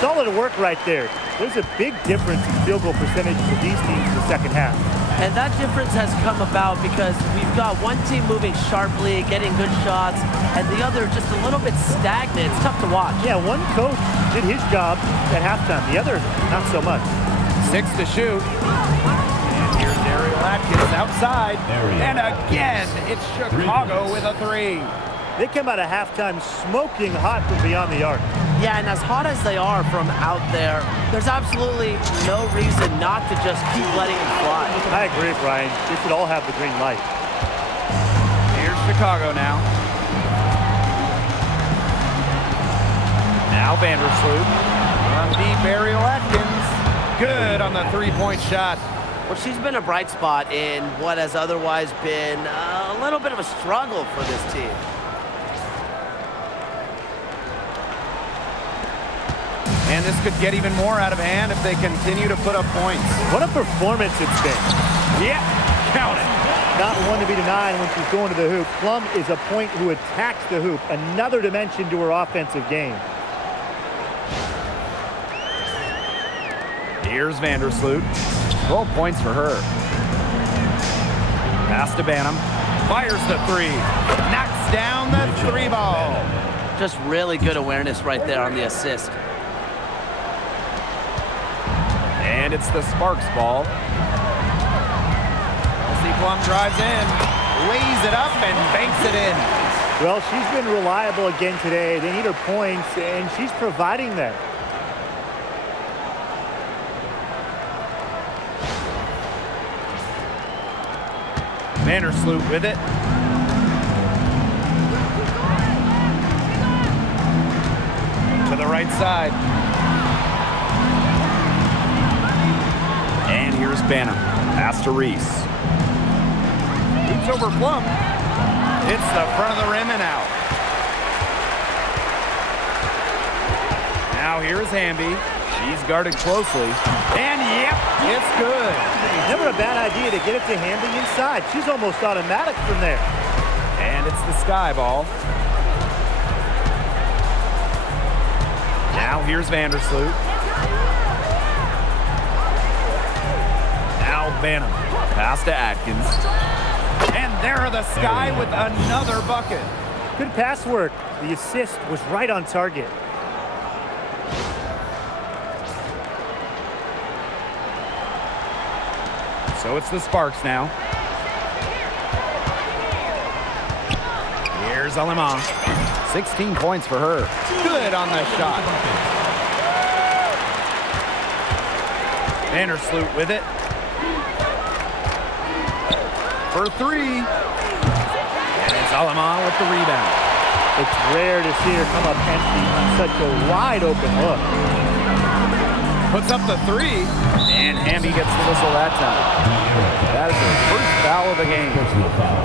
Solid work right there. There's a big difference in field goal percentages of these teams in the second half. And that difference has come about because we've got one team moving sharply, getting good shots, and the other just a little bit stagnant. It's tough to watch. Yeah, one coach did his job at halftime. The other, not so much. 6 to shoot. And here's Ariel Atkins outside. And again, it's Chicago with a three. They come out of halftime smoking hot from beyond the arc. Yeah, and as hot as they are from out there, there's absolutely no reason not to just keep letting them fly. I agree, Brian. They should all have the green light. Here's Chicago now. Now Vandersloot. From deep, Ariel Atkins. Good on the three-point shot. Well, she's been a bright spot in what has otherwise been a little bit of a struggle for this team. And this could get even more out of hand if they continue to put up points. What a performance it's been. Yeah, count it. Not one to be denied when she's going to the hoop. Plum is a point who attacks the hoop. Another dimension to her offensive game. Here's Vandersloot. 12 points for her. Pass to Banham. Fires the three. Knocks down the three ball. Just really good awareness right there on the assist. And it's the Sparks ball. Kelsey Plum drives in, lays it up, and banks it in. Well, she's been reliable again today. They need her points, and she's providing them. Vandersloot with it. To the right side. And here's Banham. Pass to Reese. Shoots over Plum. Hits the front of the rim and out. Now here's Hamby. She's guarded closely. And yep, it's good. Never a bad idea to get it to Hamby inside. She's almost automatic from there. And it's the Sky ball. Now here's Vandersloot. Now Banham. Pass to Atkins. And there are the Sky with another bucket. Good pass work. The assist was right on target. So it's the Sparks now. Here's Alema. 16 points for her. Good on the shot. Vandersloot with it. for three. And it's Alaman with the rebound. It's rare to see her come up empty on such a wide open look. Puts up the three, and Hamby gets the whistle that time. That is her first foul of the game. Personal foul.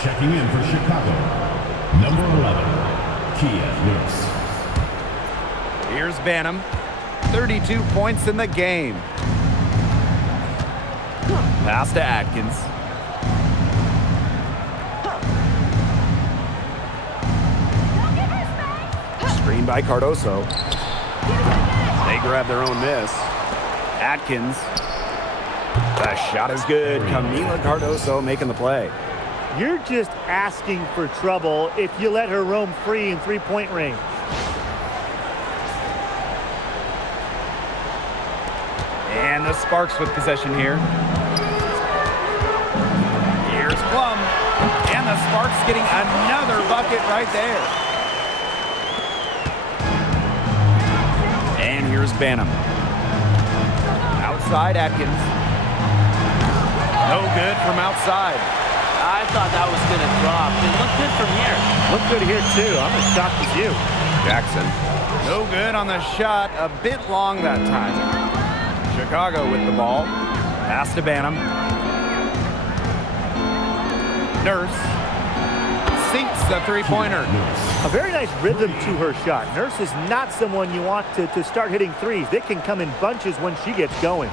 Checking in for Chicago, number 11, Kia Nurse. Here's Banham. 32 points in the game. Pass to Atkins. Screen by Cardoso. They grab their own miss. Atkins. The shot is good. Camila Cardoso making the play. You're just asking for trouble if you let her roam free in three-point range. And the Sparks with possession here. Here's Plum. And the Sparks getting another bucket right there. And here's Banham. Outside Atkins. No good from outside. I thought that was going to drop. It looked good from here. Looked good here, too. I'm as shocked as you. Jackson. No good on the shot. A bit long that time. Chicago with the ball. Pass to Banham. Nurse sinks the three-pointer. A very nice rhythm to her shot. Nurse is not someone you want to start hitting threes. They can come in bunches when she gets going.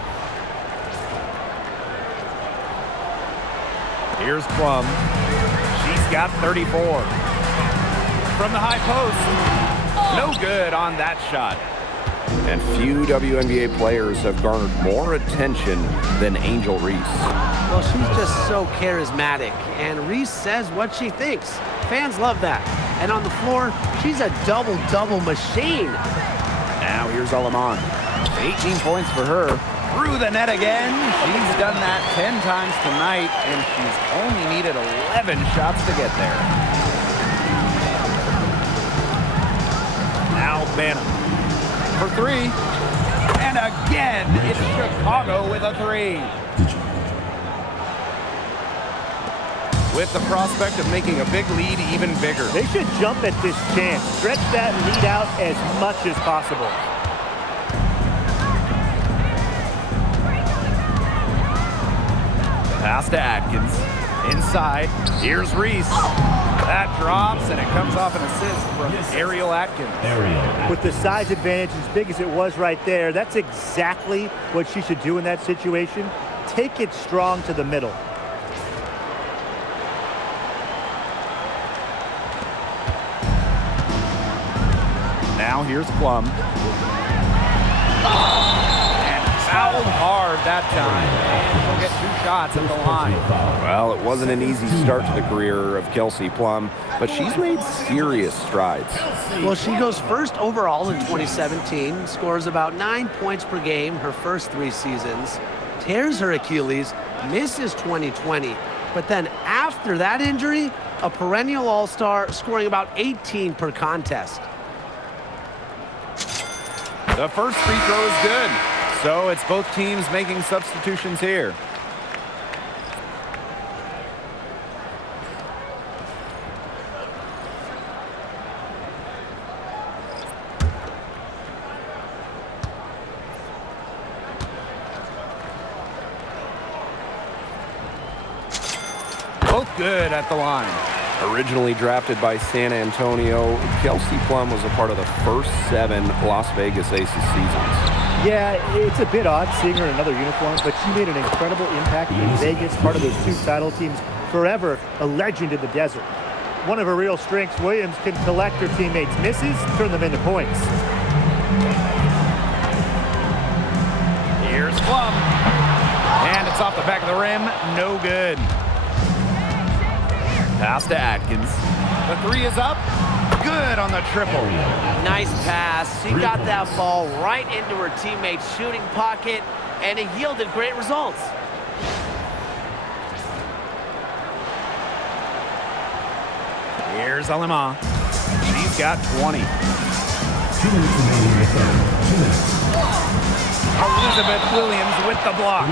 Here's Plum. She's got 34. From the high post. No good on that shot. And few WNBA players have garnered more attention than Angel Reese. Well, she's just so charismatic, and Reese says what she thinks. Fans love that. And on the floor, she's a double-double machine. Now here's Alaman. 18 points for her. Through the net again. She's done that 10 times tonight, and she's only needed 11 shots to get there. Now Banham for three. And again, it's Chicago with a three. With the prospect of making a big lead even bigger. They should jump at this chance. Stretch that lead out as much as possible. Pass to Atkins. Inside. Here's Reese. That drops, and it comes off an assist from Ariel Atkins. With the size advantage as big as it was right there, that's exactly what she should do in that situation. Take it strong to the middle. Now here's Plum. And fouled hard that time. And she'll get 2 shots at the line. Well, it wasn't an easy start to the career of Kelsey Plum, but she's made serious strides. Well, she goes first overall in 2017, scores about 9 points per game her first 3 seasons, tears her Achilles, misses 2020, but then after that injury, a perennial all-star, scoring about 18 per contest. The first free throw is good. So it's both teams making substitutions here. Both good at the line. Originally drafted by San Antonio, Kelsey Plum was a part of the first 7 Las Vegas Aces seasons. Yeah, it's a bit odd seeing her in another uniform, but she made an incredible impact in Vegas, part of those 2 title teams, forever a legend in the desert. One of her real strengths, Williams can collect her teammates' misses, turn them into points. Here's Plum. And it's off the back of the rim. No good. Pass to Atkins. The 3 is up. Good on the triple. Nice pass. She got that ball right into her teammate's shooting pocket, and it yielded great results. Here's Alima. She's got 20. 2 minutes remaining in the third. 2 minutes. Elizabeth Williams with the block.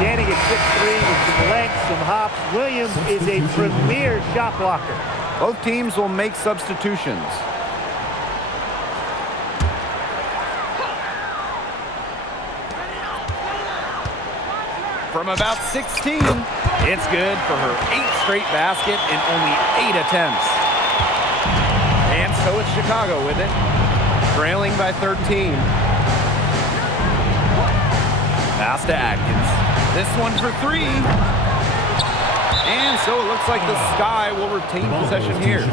Standing at 6'3" with some length, some hops. Williams is a premier shot blocker. Both teams will make substitutions. From about 16, it's good for her 8th straight basket in only 8 attempts. And so it's Chicago with it, trailing by 13. Pass to Atkins. This one for 3. And so it looks like the Sky will retain possession here.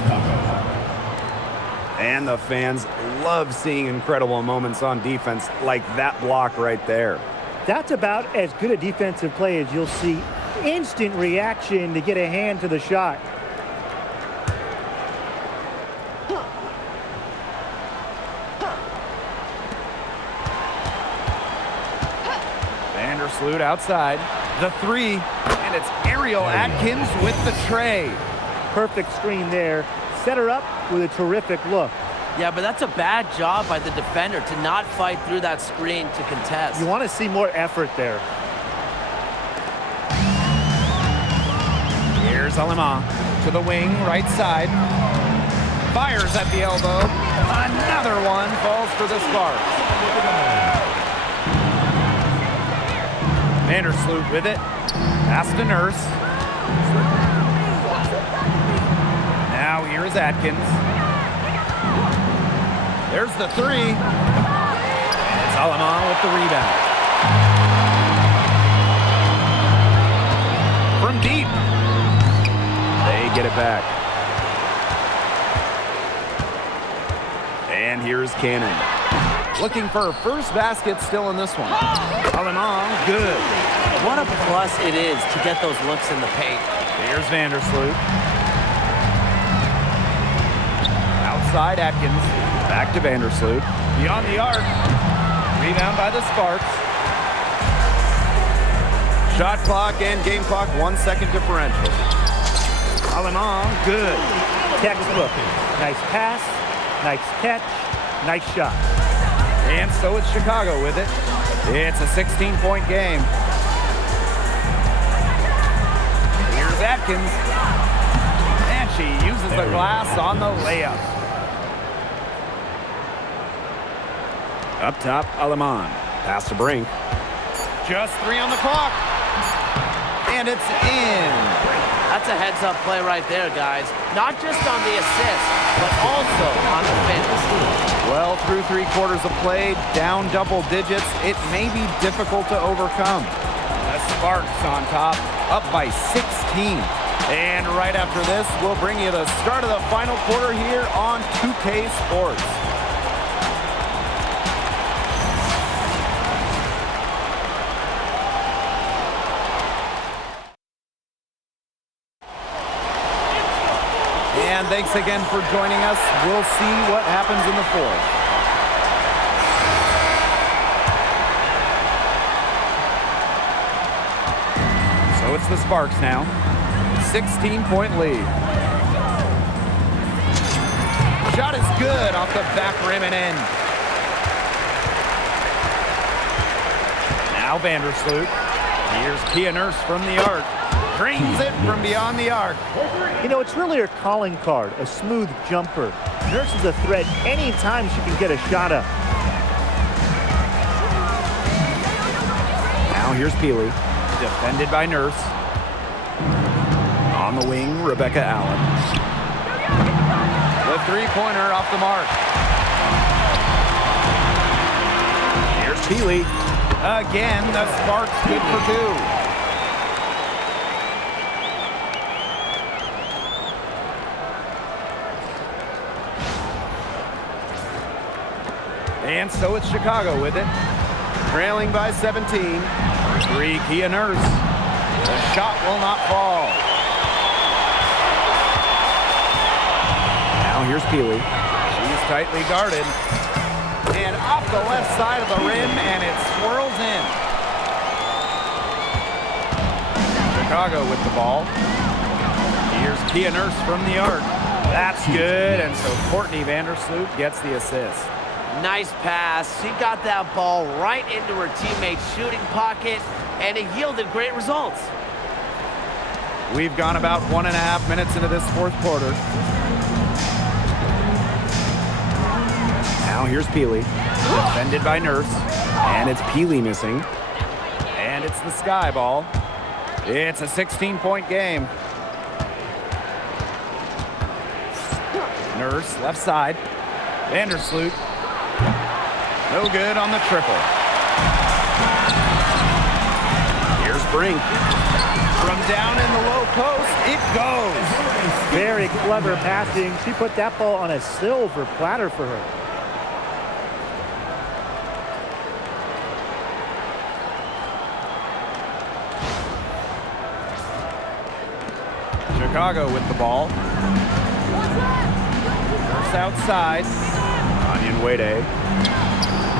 And the fans love seeing incredible moments on defense like that block right there. That's about as good a defensive play as you'll see. Instant reaction to get a hand to the shot. Vandersloot outside. The 3. And it's Ariel Atkins with the tray. Perfect screen there. Set her up with a terrific look. Yeah, but that's a bad job by the defender to not fight through that screen to contest. You want to see more effort there. Here's Alema to the wing, right side. Fires at the elbow. Another one falls for the Sparks. Vandersloot with it. Pass to Nurse. Now here is Atkins. There's the 3. And it's Alema with the rebound. From deep. They get it back. And here's Cannon. Looking for her first basket still in this one. Alema, good. What a plus it is to get those looks in the paint. Here's Vandersloot. Outside Atkins. Back to Vandersloot. Beyond the arc. Rebound by the Sparks. Shot clock and game clock 1 second differential. Alema, good. Textbook. Nice pass, nice catch, nice shot. And so it's Chicago with it. It's a 16-point game. Here's Atkins. And she uses the glass on the layup. Up top, Aleman. Pass to Brink. Just 3 on the clock. And it's in. That's a heads-up play right there, guys. Not just on the assist, but also on the finish. Well, through 3 quarters of play, down double digits, it may be difficult to overcome. The Sparks on top, up by 16. And right after this, we'll bring you the start of the final quarter here on 2K Sports. And thanks again for joining us. We'll see what happens in the 4th. So it's the Sparks now. 16-point lead. Shot is good off the back rim and in. Now Vandersloot. Here's Kia Nurse from the arc. Drains it from beyond the arc. You know, it's really her calling card, a smooth jumper. Nurse is a threat anytime she can get a shot up. Now here's Peely. Defended by Nurse. On the wing, Rebecca Allen. The 3-pointer off the mark. Here's Peely. Again, the Sparks good for 2. And so it's Chicago with it. Trailing by 17. 3, Kia Nurse. The shot will not fall. Now here's Peely. She's tightly guarded. And off the left side of the rim, and it swirls in. Chicago with the ball. Here's Kia Nurse from the arc. That's good, and so Courtney Vandersloot gets the assist. Nice pass. She got that ball right into her teammate's shooting pocket, and it yielded great results. We've gone about 1.5 minutes into this fourth quarter. Now here's Peely. Defended by Nurse. And it's Peely missing. And it's the Sky ball. It's a 16-point game. Nurse, left side. Vandersloot. No good on the triple. Here's Brink. From down in the low post, it goes. Very clever passing. She put that ball on a silver platter for her. Chicago with the ball. Nurse outside. Onyenwere.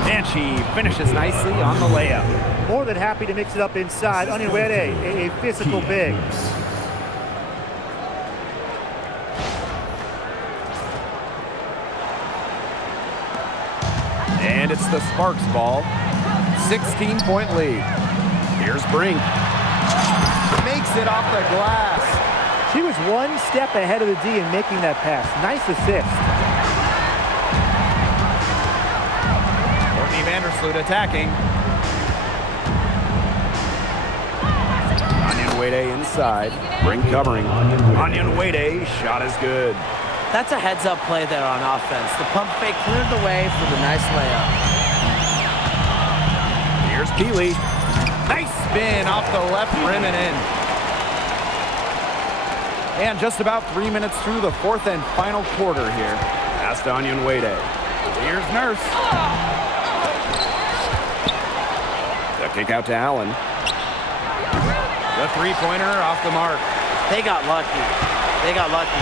And she finishes nicely on the layup. More than happy to mix it up inside. Onyenwere, a physical big. And it's the Sparks ball. 16-point lead. Here's Brink. Makes it off the glass. She was one step ahead of the D in making that pass. Nice assist. Courtney Vandersloot attacking. Onyenwere inside. Brink covering. Onyenwere, shot is good. That's a heads-up play there on offense. The pump fake cleared the way for the nice layup. Here's Peely. Nice spin off the left rim and in. And just about 3 minutes through the fourth and final quarter here. Pass to Onyenwere. Here's Nurse. The kick out to Allen. The three-pointer off the mark. They got lucky. They got lucky.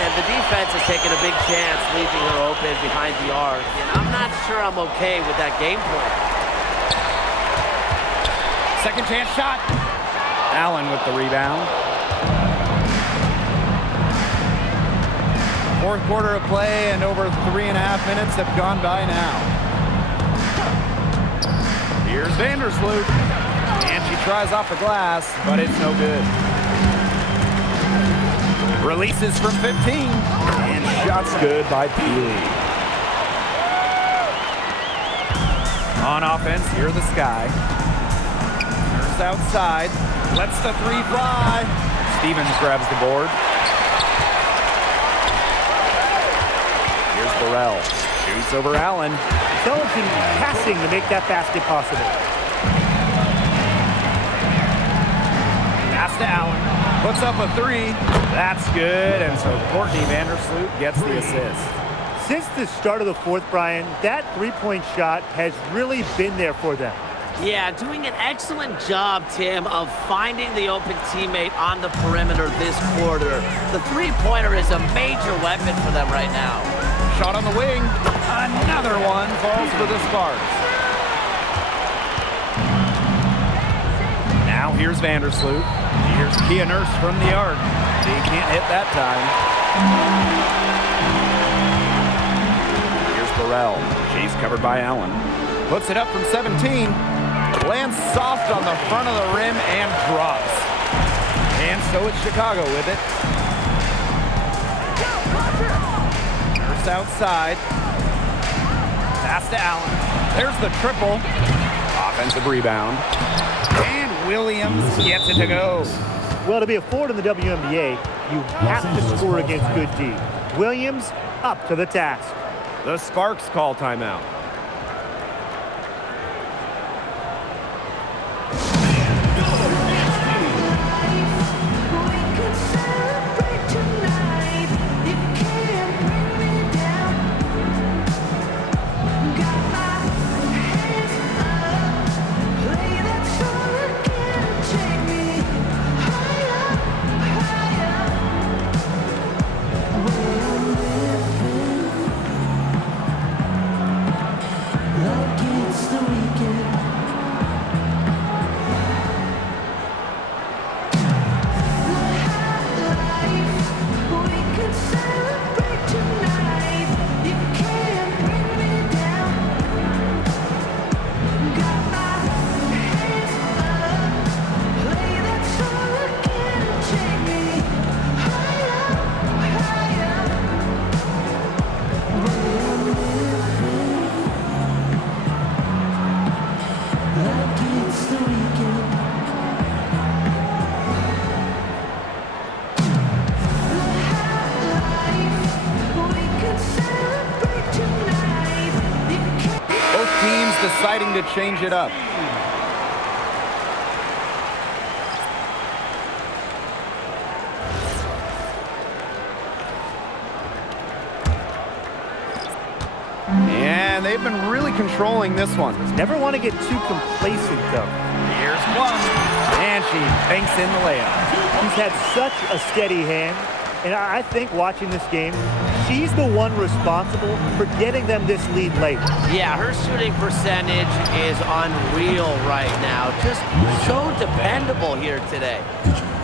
And the defense has taken a big chance leaving her open behind the arc. And I'm not sure I'm okay with that game plan. Second chance shot. Allen with the rebound. Fourth quarter of play and over 3.5 minutes have gone by now. Here's Vandersloot. And she tries off the glass, but it's no good. Releases from 15. And shots good by Peely. On offense, here the Sky. Nurse outside. Lets the three fly. Stevens grabs the board. Here's Burrell. Shoots over Allen. Intelligent passing to make that basket possible. Pass to Allen. Puts up a three. That's good. And so Courtney Vandersloot gets the assist. Since the start of the fourth, Brian, that three-point shot has really been there for them. Yeah, doing an excellent job, Tim, of finding the open teammate on the perimeter this quarter. The three-pointer is a major weapon for them right now. Shot on the wing. Another one falls for the Sparks. Now here's Vandersloot. Here's Kia Nurse from the arc. He can't hit that time. Here's Burrell. She's covered by Allen. Puts it up from 17. Lands soft on the front of the rim and drops. And so it's Chicago with it. Nurse outside. Pass to Allen. There's the triple. Offensive rebound. And Williams gets it to go. Well, to be a forward in the WNBA, you have to score against good D. Williams up to the task. The Sparks call timeout. to change it up. And they've been really controlling this one. Never want to get too complacent, though. Here's Plum, and she banks in the layup. He's had such a steady hand, and I think watching this game, she's the one responsible for getting them this lead late. Yeah, her shooting percentage is unreal right now. Just so dependable here today.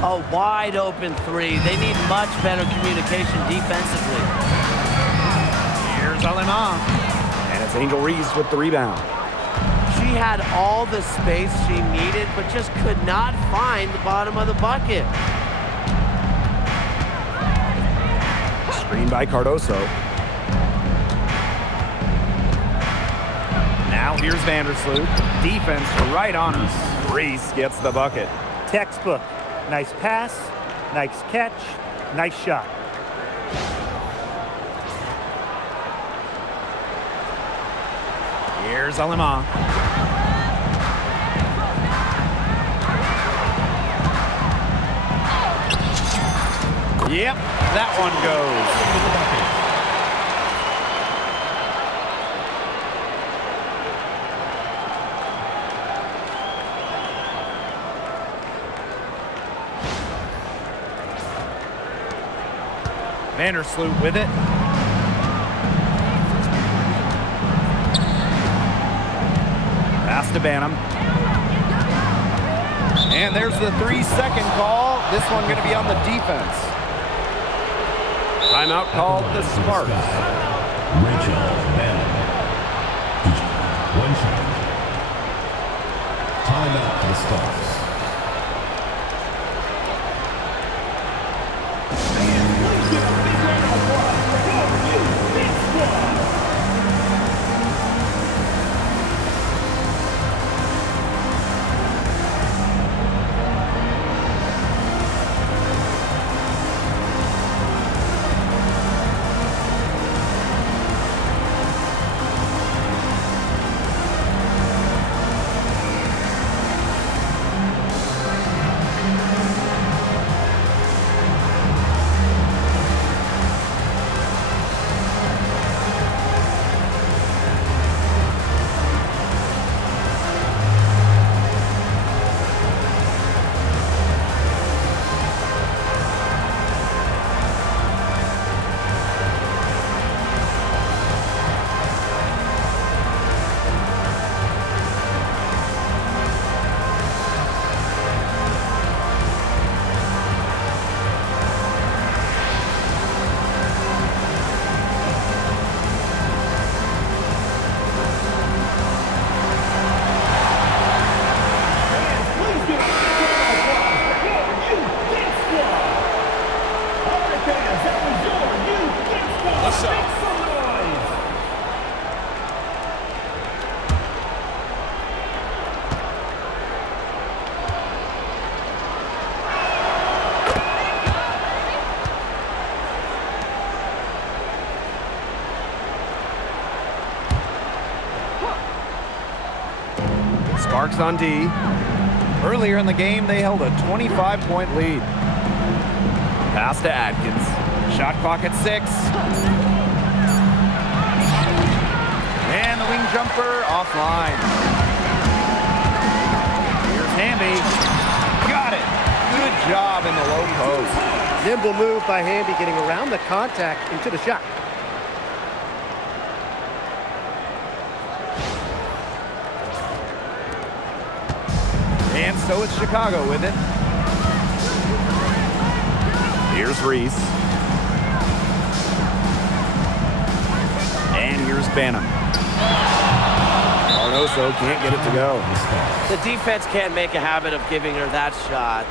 A wide open three. They need much better communication defensively. Here's Alema. And it's Angel Reese with the rebound. She had all the space she needed, but just could not find the bottom of the bucket. Screen by Cardoso. Now here's Vandersloot. Defense right on her. Reese gets the bucket. Textbook. Nice pass, nice catch, nice shot. Here's Alema. Yep, that one goes. Vandersloot with it. Pass to Banham. And there's the 3-second call. This one going to be on the defense. Timeout called the Sparks. Rachel Banham. One shot. Timeout for the Sparks. Sparks on D. Earlier in the game, they held a 25-point lead. Pass to Atkins. Shot clock at 6. And the wing jumper offline. Here's Hamby. Got it. Good job in the low post. Nimble move by Hamby, getting around the contact into the shot. And so it's Chicago with it. Here's Reese. And here's Banham. Cardoso can't get it to go. The defense can't make a habit of giving her that shot.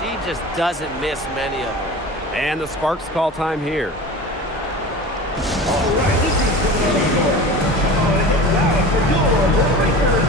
She just doesn't miss many of them. And the Sparks call time here. All right, this is for your breakers.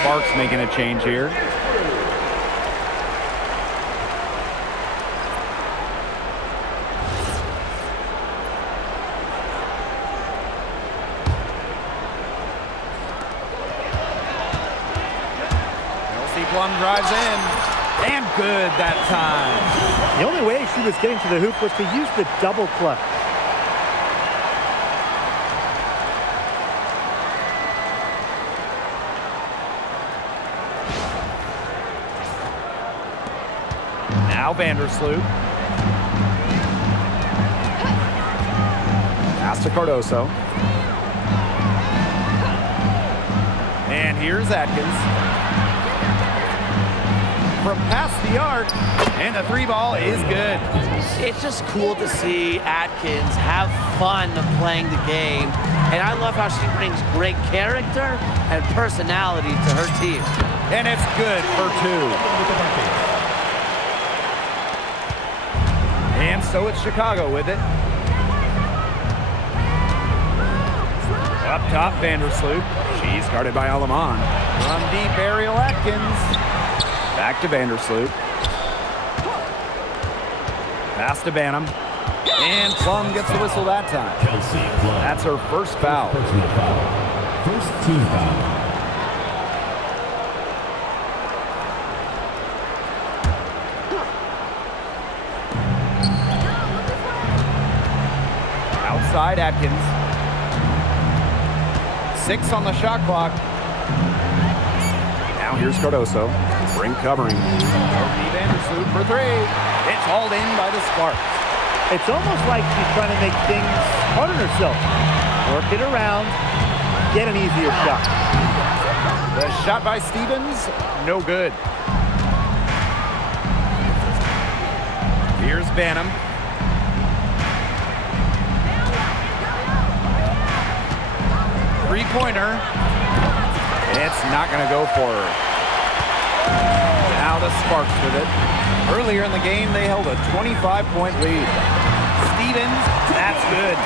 Sparks making a change here. Kelsey Plum drives in. And good that time. The only way she was getting to the hoop was to use the double clutch. Now Vandersloot. Pass to Cardoso. And here's Atkins. From past the arc, and the three ball is good. It's just cool to see Atkins have fun playing the game. And I love how she brings great character and personality to her team. And it's good for two. And so it's Chicago with it. Up top, Vandersloot. She's guarded by Aleman. From deep, Ariel Atkins. Back to Vandersloot. Pass to Banham. And Plum gets the whistle that time. Kelsey Plum. That's her first foul. Personal foul. First team foul. Outside Atkins. 6 on the shot clock. Now here's Cardoso. Brink covering. Vandersloot for 3. It's hauled in by the Sparks. It's almost like she's trying to make things hard on herself. Work it around, get an easier shot. The shot by Stevens, no good. Here's Banham. Three-pointer. It's not going to go for her. Now the Sparks with it. Earlier in the game, they held a 25-point lead. Stevens, that's good.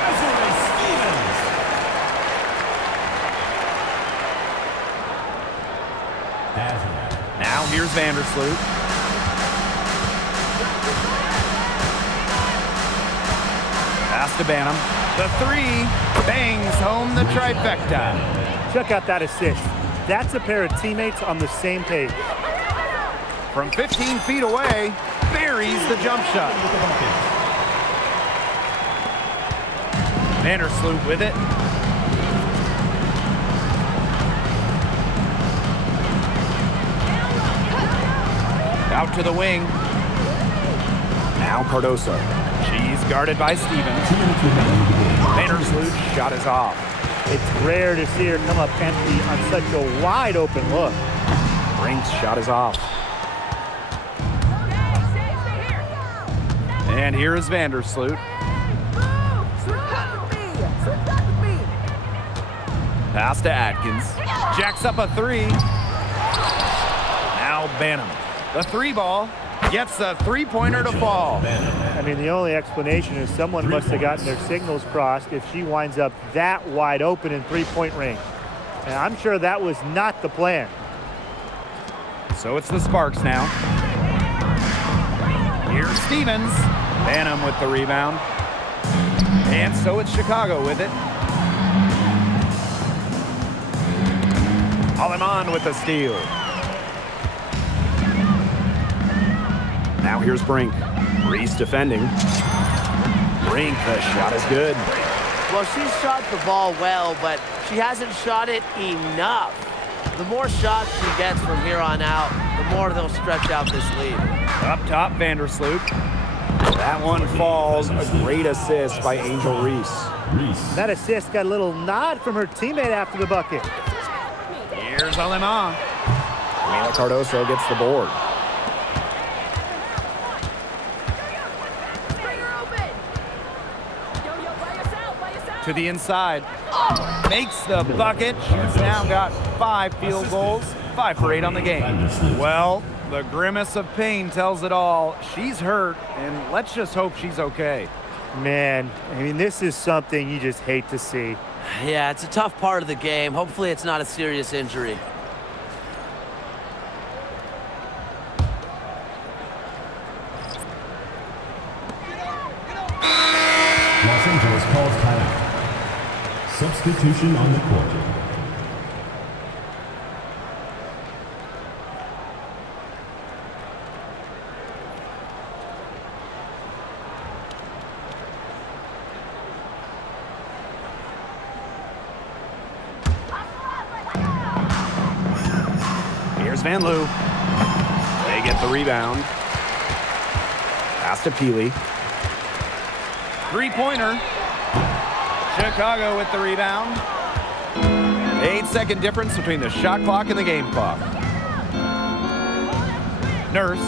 Now here's Vandersloot. Pass to Banham. The 3 bangs home the trifecta. Check out that assist. That's a pair of teammates on the same page. From 15 feet away, buries the jump shot. Vandersloot with it. Out to the wing. Now Cardoso. She's guarded by Stevens. Vandersloot's shot is off. It's rare to see her come up empty on such a wide open look. Brink's shot is off. And here is Vandersloot. Pass to Atkins. Jacks up a 3. Now Banham. The 3 ball gets the 3-pointer to fall. I mean, the only explanation is someone must have gotten their signals crossed if she winds up that wide open in three-point range. And I'm sure that was not the plan. So it's the Sparks now. Here's Stevens. Banham with the rebound. And so it's Chicago with it. Aleman with the steal. Now here's Brink. Reese defending. Brink, the shot is good. Well, she's shot the ball well, but she hasn't shot it enough. The more shots she gets from here on out, the more they'll stretch out this lead. Up top, Vandersloot. That one falls. A great assist by Angel Reese. That assist got a little nod from her teammate after the bucket. Here's Aleman. Mila Cardoso gets the board. To the inside. Makes the bucket. She's now got 5 field goals. 5 for 8 on the game. Well, the grimace of pain tells it all. She's hurt, and let's just hope she's okay. Man, I mean, this is something you just hate to see. Yeah, it's a tough part of the game. Hopefully it's not a serious injury. Substitution on the court. Here's Van Loo. They get the rebound. Pass to Peely. Three-pointer. Chicago with the rebound. 8-second difference between the shot clock and the game clock. Nurse.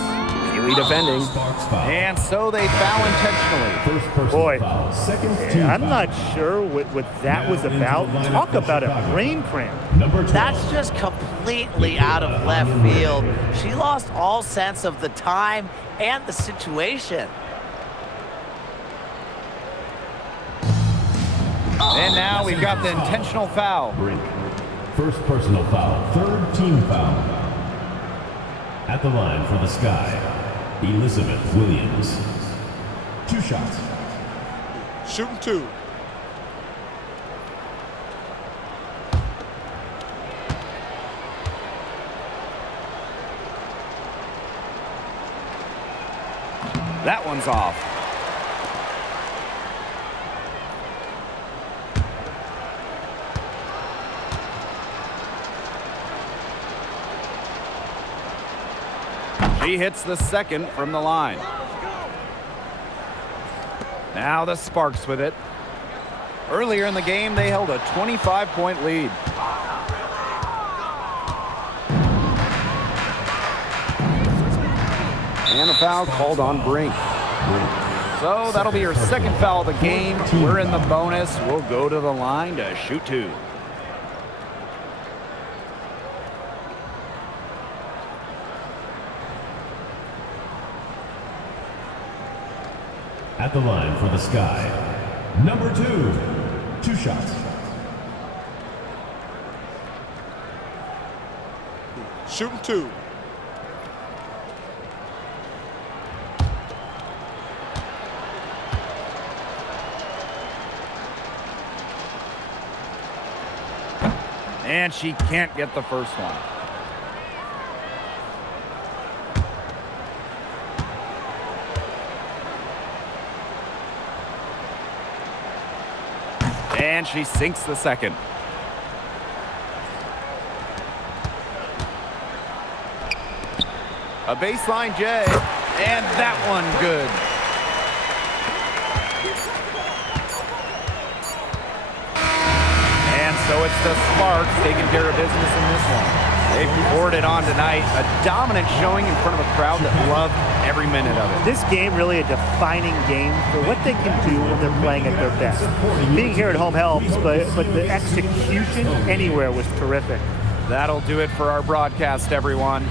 Peely defending. Sparks foul. And so they foul intentionally. First personal Boy, foul. Second team I'm foul. not sure what that was about. Talk about a brain cramp. Number 12. That's just completely out of left field. She lost all sense of the time and the situation. And now we've got the intentional foul. Brink. First personal foul. Third team foul. At the line for the Sky, Elizabeth Williams. 2 shots. Shooting 2. That one's off. She hits the second from the line. Now the Sparks with it. Earlier in the game, they held a 25-point lead. And a foul called on Brink. So that'll be her second foul of the game. We're in the bonus. We'll go to the line to shoot 2. At the line for the Sky, number 2. 2 shots. Shooting 2. And she can't get the first one. And she sinks the second. A baseline J, and that one good. And so it's the Sparks taking care of business in this one. They poured it on tonight. A dominant showing in front of a crowd that loved every minute of it. This game really a defining game for what they can do when they're playing at their best. Being here at home helps, but the execution anywhere was terrific. That'll do it for our broadcast, everyone.